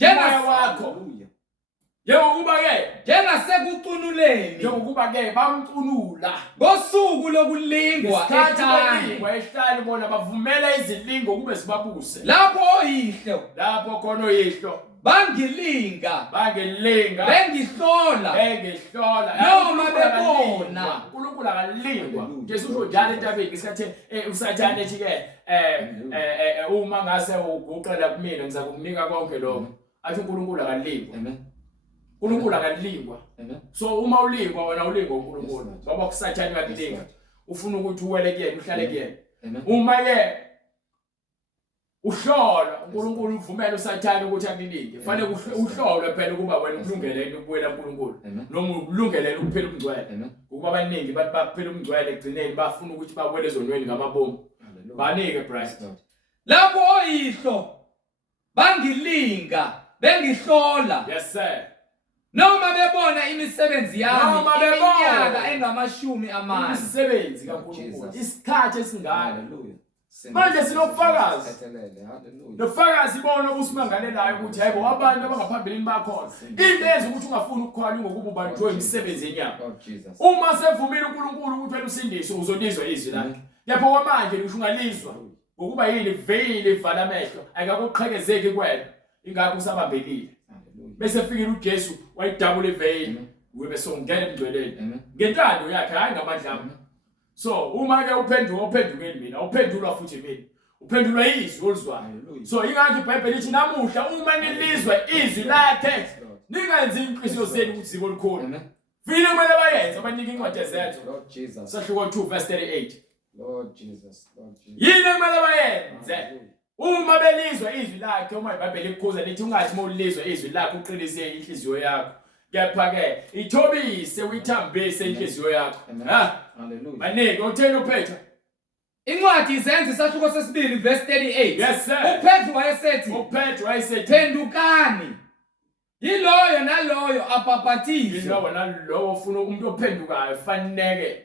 umoya wakho Hallelujah. njengasekucunuleni njengokuba ke bamcunula ngosuku lokulingwa isikhathi ehlane bolingwa ehlali bona bavumela izilingo kube zibabuse lapho oyihlo lapho khona oyihlo bangilinga bangelinga bengihlola bengehlola Noma bebona. uNkulunkulu akalingwa Hallelujah. Jesu usho njalo entabeni ngesikhathi usathane ethi ke uma ngase uguqela kumina ngizakunika konke lokho athi uNkulunkulu akalingwa Amen. uNkulunkulu akalingwa Amen. so uma ulingwa wena ulingwa uNkulunkulu Yes, Lord. ngoba kusathane uyakulinga ufuna ukuthi uwele kuyena uhlale kuyena Amen. uma ke uhlolwa uNkulunkulu uvumela usathane ukuthi akulinge fanele uhlolwe phela ukuba wena ukulungelele ukuwela kuNkulunkulu Amen. noma ukulungelele ukuphila umngcwele Amen. ukuba abaningi bathi baphila umngcwele egcineni bafuna ukuthi bawele ezonweni ngamabomu Hallelujah. banike Christ Yes, Lord. lapho oyihlo bangilinga bengihlola yes sir noma bebona imisebenzi yami Noma bebona. iminyaka engamashumi amane umsebenzi kaNkulunkulu Jesus. isikhathi esingaka Hallelujah. Manje sinobufakazi. Sithethelele. Hallelujah. nofakazi ibona obusimangalelayo ukuthi hayibo abantu abangaphambilini bakhona into eyenza ukuthi ungafuni ukukholwa ngokuba ubanjwe imisebenzi yenyama Lord Jesus. uma sevumile uNkulunkulu ukuthi wena usindiso uzolizwa izwi lakhe lapho kwamanje ngisho ungalizwa ngokuba yini vele ivala amehlo akakuqhekezeki kwena ingakho usabambekile Hallelujah. bese fikile uJesu wayidabula iveli webe songena emgcweleni Amen. ngentando yakhe hayi ngamandla ami so uma ke uphendukeni mina uphendulwa futhi mina uphendulwa izwi olizwayo Hallelujah. so ingakho iBhayibheli lithi namuhla uma nilizwa izwi lakhe Yes, Lord. ningenzi inhliziyo zenu ukuthi zibe likhulu Amen. vile kumele bayenze abanike incwadi zethu Lord Jesus. sahluko 2 verse 38 Lord Jesus. Lord Jesus. yini kumele bayenze Hallelujah. uma belizwa izwi lakhe uma iBhayibheli likhuza lithi ungathi uma ulizwa izwi lakhe uqinise inhliziyo yakho kepha ke ithobise uyithambise inhliziyo yakho Amen. ha Hallelujah. manike utheni uPetro incwadi izenzo isahluko sesibili verse 38. yes sir uPetru wayesethi uPetro wayesethi phendukani yiloyo naloyo abhabhatizwe yilowo nalowo ufuna umuntu ophendukayo faneke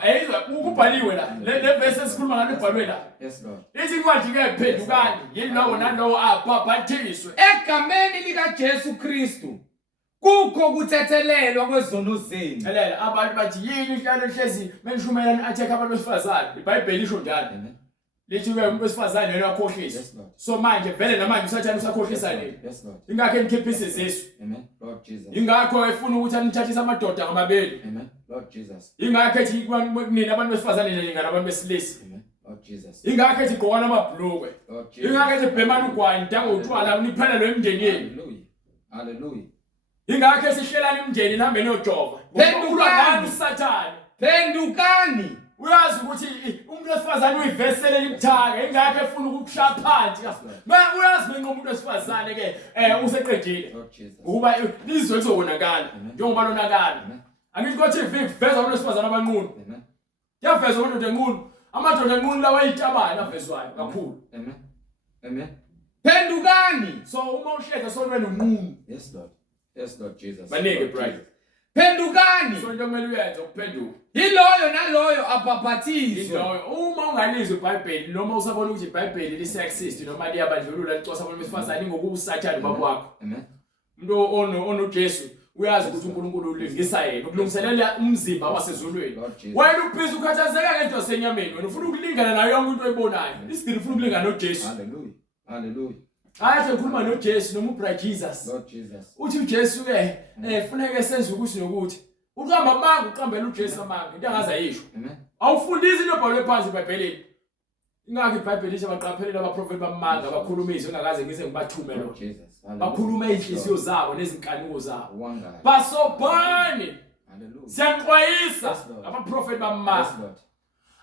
ayizwa ukubhaliwe la le verse esikhuluma ngalo ibhalwe la Yes, Lord. ithi incwadi ke phendukani yilowo nalowo abhabhathiswe egameni likaJesu Kristu kukho kuthethelelwa kwezono zenu. elela abantu bathi yini ihlalo hlezi menishumayelana attack abantu besifazane iBhayibheli lisho njalo Amen. lithi ke umuntu besifazane yena uyakhohlisa Yes, Lord. so manje vele namanje usathana usakhohlisa nini Yes, Lord. ingakho enikhiphise zesu Amen. Lord Jesus. ingakho efuna ukuthi anithathise amadoda ngamabeli Amen. Lord Jesus. ingakho ethi kunina abantu besifazane nina nabantu besilisa Amen. Lord Jesus. Ingakho ethi gqokana amabhlukwe. Lord Jesus. Ingakho ethi bhemana ugwayi ntango utwala niphelelwe emndenini. Hallelujah. Hallelujah. Ingakho esihlela imndeni nihambe niyojova. Phendukani uSathane. Phendukani. Uyazi ukuthi umuntu wesifazane uyivesele imthaka ingakho efuna ukukushaya phansi. Uyazi menqa umuntu wesifazane ke useqedile. Lord Jesus. Ukuba izwe lizobonakala njengoba lonakala. Angithi ko TV veza umuntu wesifazane abanqunu. Amen. Yaveza umuntu enqunu. Amadoda enqunu lawa ayitabana avezwayo kakhulu. Amen. Amen. Phendukani. So uma uhleza solweni unqunu. Yes, Lord. Yes, Lord Jesus. Banike Lord brother. Jesus. Phendukani. So into kumele uyenze ukuphenduka. Yiloyo naloyo abhaphathizwe. Uma ungalizwe iBhayibheli noma usabona ukuthi iBhayibheli lisexist noma liyabandlulula licosa abantu besifazane ngokuba uSathane baba wakho. Amen. Umuntu ono Jesu uyazi ukuthi uNkulunkulu ulungisa yena ukulungiselela umzimba wasezulwini. Wena ubhizi ukhathazeka ngento yasenyameni wena ufuna ukulingana nayo yonke into oyibonayo. Isidili ufuna ukulingana noJesu. Hallelujah. Hallelujah. Ayathe ngikhuluma noJesu noma uBra Jesus. Lord Jesus. Uthi uJesu ke funeka senze ukuthi nokuthi uqamba amanga uqambela uJesu amanga into angaze ayisho. Amen. Awufundisi into ebhalwe phansi eBhayibhelini. Ingakho iBhayibheli isho abaqaphelela abaprofeti bamanga bakhulumise ungakaze ngize ngibathume lo. Jesus. Bakhuluma inhliziyo zabo nezinkanuko zabo. One guy. Basobhani. Hallelujah. Siyanxwayisa Yes, Lord. abaprofeti Yes, bamanga. Lord.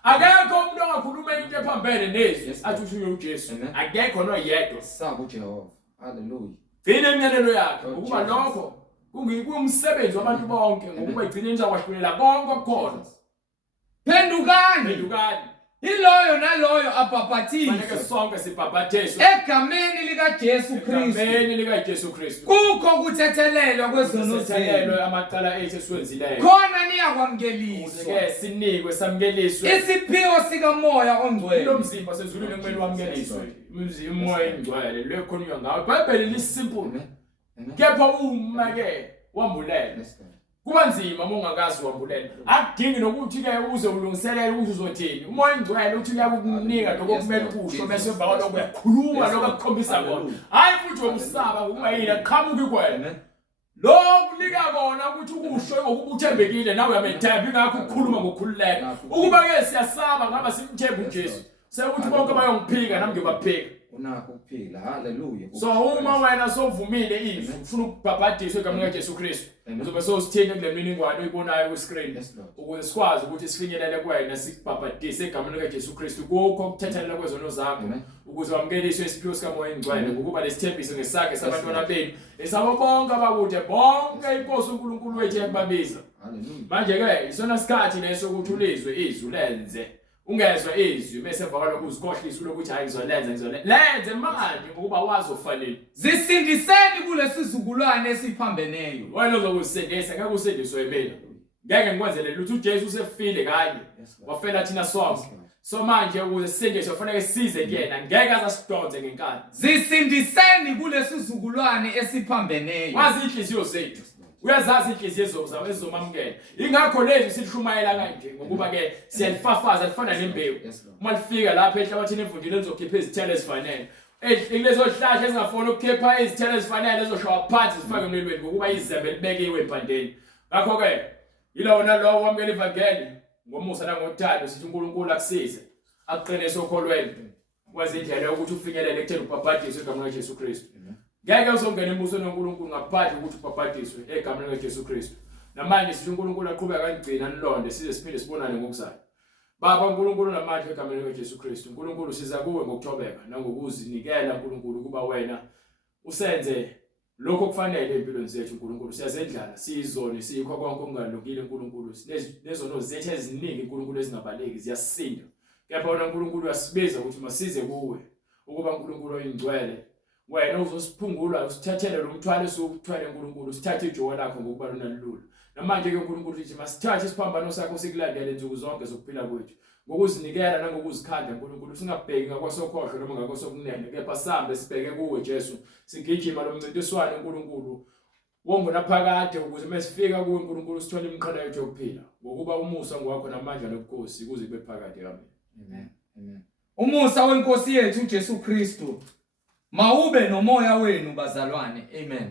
Akekho umuntu ongakhuluma into ephambene nezwi Yes, athi ushuye uJesu. Amen. Akekho noyedwa. Sabo Jehova. Hallelujah. Gcina emnyanelo yakhe Lord ukuba Jesus. lokho kungumsebenzi wabantu bonke ngokuba igcine nizawahlulela konke okukhona. Phendukani. Phendukani. Yiloyo naloyo Fanele abhaphathizwe. sonke sibhabhathezwe Egameni likaJesu Kristu. egameni likaJesu Kristu. Kukho kuthethelelwa kwezono zenu. Sithelelwe amacala ethu esiwenzileyo. Khona niyakwamukeliswa. Ke sinikwe samkeliswe. Isiphiwo sikamoya ongcwele. Lo mzimba sezulwini kumele wamukeliswe. Umoya engcwele lekhona ngawo. iBhayibheli lisimple. Amen. Amen. Kepha uma ke wambulela. Yes, God. Kuba nzima uma ungakazi wambulela. Akudingi nokuthi ke uze ulungiselele ukuthi uzothini. Umoya engcwele uthi uyakunika lokho kumele ukusho bese emva kwalokho uyakhuluma lokho akukhombisa kona. Hayi futhi umsaba ngokuba yini aqhamuki kuwena. Amen. Lokunika kona ukuthi ukusho ngokuba uthembekile nawe uyamethemba ingakho ukukhuluma ngokukhululeka. Ukuba ke siyasaba ngaba simthemba uJesu. Sekuthi bonke bayongiphika nami ngiyobaphika. Unakho ukuphila. Hallelujah. So uma wena sovumile izwi ufuna ukubhabhadiswa egameni likaJesu Kristu. Uzobe sosithini kule mininingwane oyibonayo ku screen. Yes, Lord. Ukuze sikwazi ukuthi sifinyelele kuwena sikubhabhadise egameni likaJesu Kristu kukho ukuthethelela kwezono zakho Amen. ukuze wamukeliswe isiphiwo sikamoya engcwele ngokuba lesithembiso ngesakhe sabantwana benu esabo bonke abakude bonke inkosi uNkulunkulu wethu yakubabiza. Hallelujah. Manje ke isona sikhathi leso ukuthi ulizwe izwi lenze ungezwe izwi bese emva kwalokho uzikhohlisa ukuthi hayi lenze manje ngokuba wazi ofanele. Zisindiseni kulesizukulwane esiphambeneyo. Wena uzokusindisa ngeke usindiswe yimina. Ngeke ngikwenzele lutho uJesu usefile kanye. Yes, Lord. Wafela thina sonke. Yes, Lord. So manje ukuze sisindiswe kufanele size kuyena ngeke azasidonse ngenkani. Zisindiseni kulesizukulwane esiphambeneyo. Wazi inhliziyo zethu. Uyazazi inhliziyo ezomamukela. Ingakho lezi silishumayela kanje ngokuba ke siyalifafaza lifana nembewu. Yes, Lord. Uma lifika lapha enhlabathini emvundile lizokhipha izithelo ezifanele. Lezo hlahla ezingafuni ukukhipha izithelo ezifanele ezoshawa phansi zifake emlilweni ngokuba izembe libekiwe empandeni. Ngakho ke yilawo nalowo wamukela ivangeli ngomusa nangothando sithi uNkulunkulu akusize akuqinise okholweni kwenze indlela yokuthi ufinyelele ekutheni ubhabhadiswe egameni likaJesu Kristu. Ngeke uzongena embusweni kaNkulunkulu ngaphandle ukuthi ubhabhadiswe egameni likaJesu Kristu. Namanje sithi uNkulunkulu aqhubeka kanigcina nilonde size siphinde sibonane ngokuzayo. Baba uNkulunkulu namandla egameni likaJesu Kristu. uNkulunkulu siza kuwe ngokuthobeka nangokuzinikela uNkulunkulu kuba wena usenze lokho kufanele empilweni zethu uNkulunkulu. Siyazendlala siyizone siyikho konke okungalungile uNkulunkulu. Lezono zethu eziningi uNkulunkulu ezingabaleki ziyasinda. Kepha wena uNkulunkulu uyasibiza ukuthi masize kuwe ukuba uNkulunkulu oyingcwele wena uzosiphungula usithathele lo mthwalo esukuthwele uNkulunkulu sithathe ijoy lakho ngokuba lona lilula. Namanje ke uNkulunkulu uthi masithathe isiphambano sakho sikulandele insuku zonke zokuphila kwethu ngokuzinikela nangokuzikhanda uNkulunkulu singabheki ngakwasokhohlo noma ngakwasokunene kepha sambe sibheke kuwe Jesu sigijima lo mncintiswano uNkulunkulu wongonaphakade ukuze mesifika kuwe uNkulunkulu sithole imiqhele yethu yokuphila ngokuba umusa ngwakho namandla nobukhosi kuze kube phakade. Amen. Amen. Umusa wenkosi yethu uJesu Kristu mawube nomoya wenu bazalwane. Amen.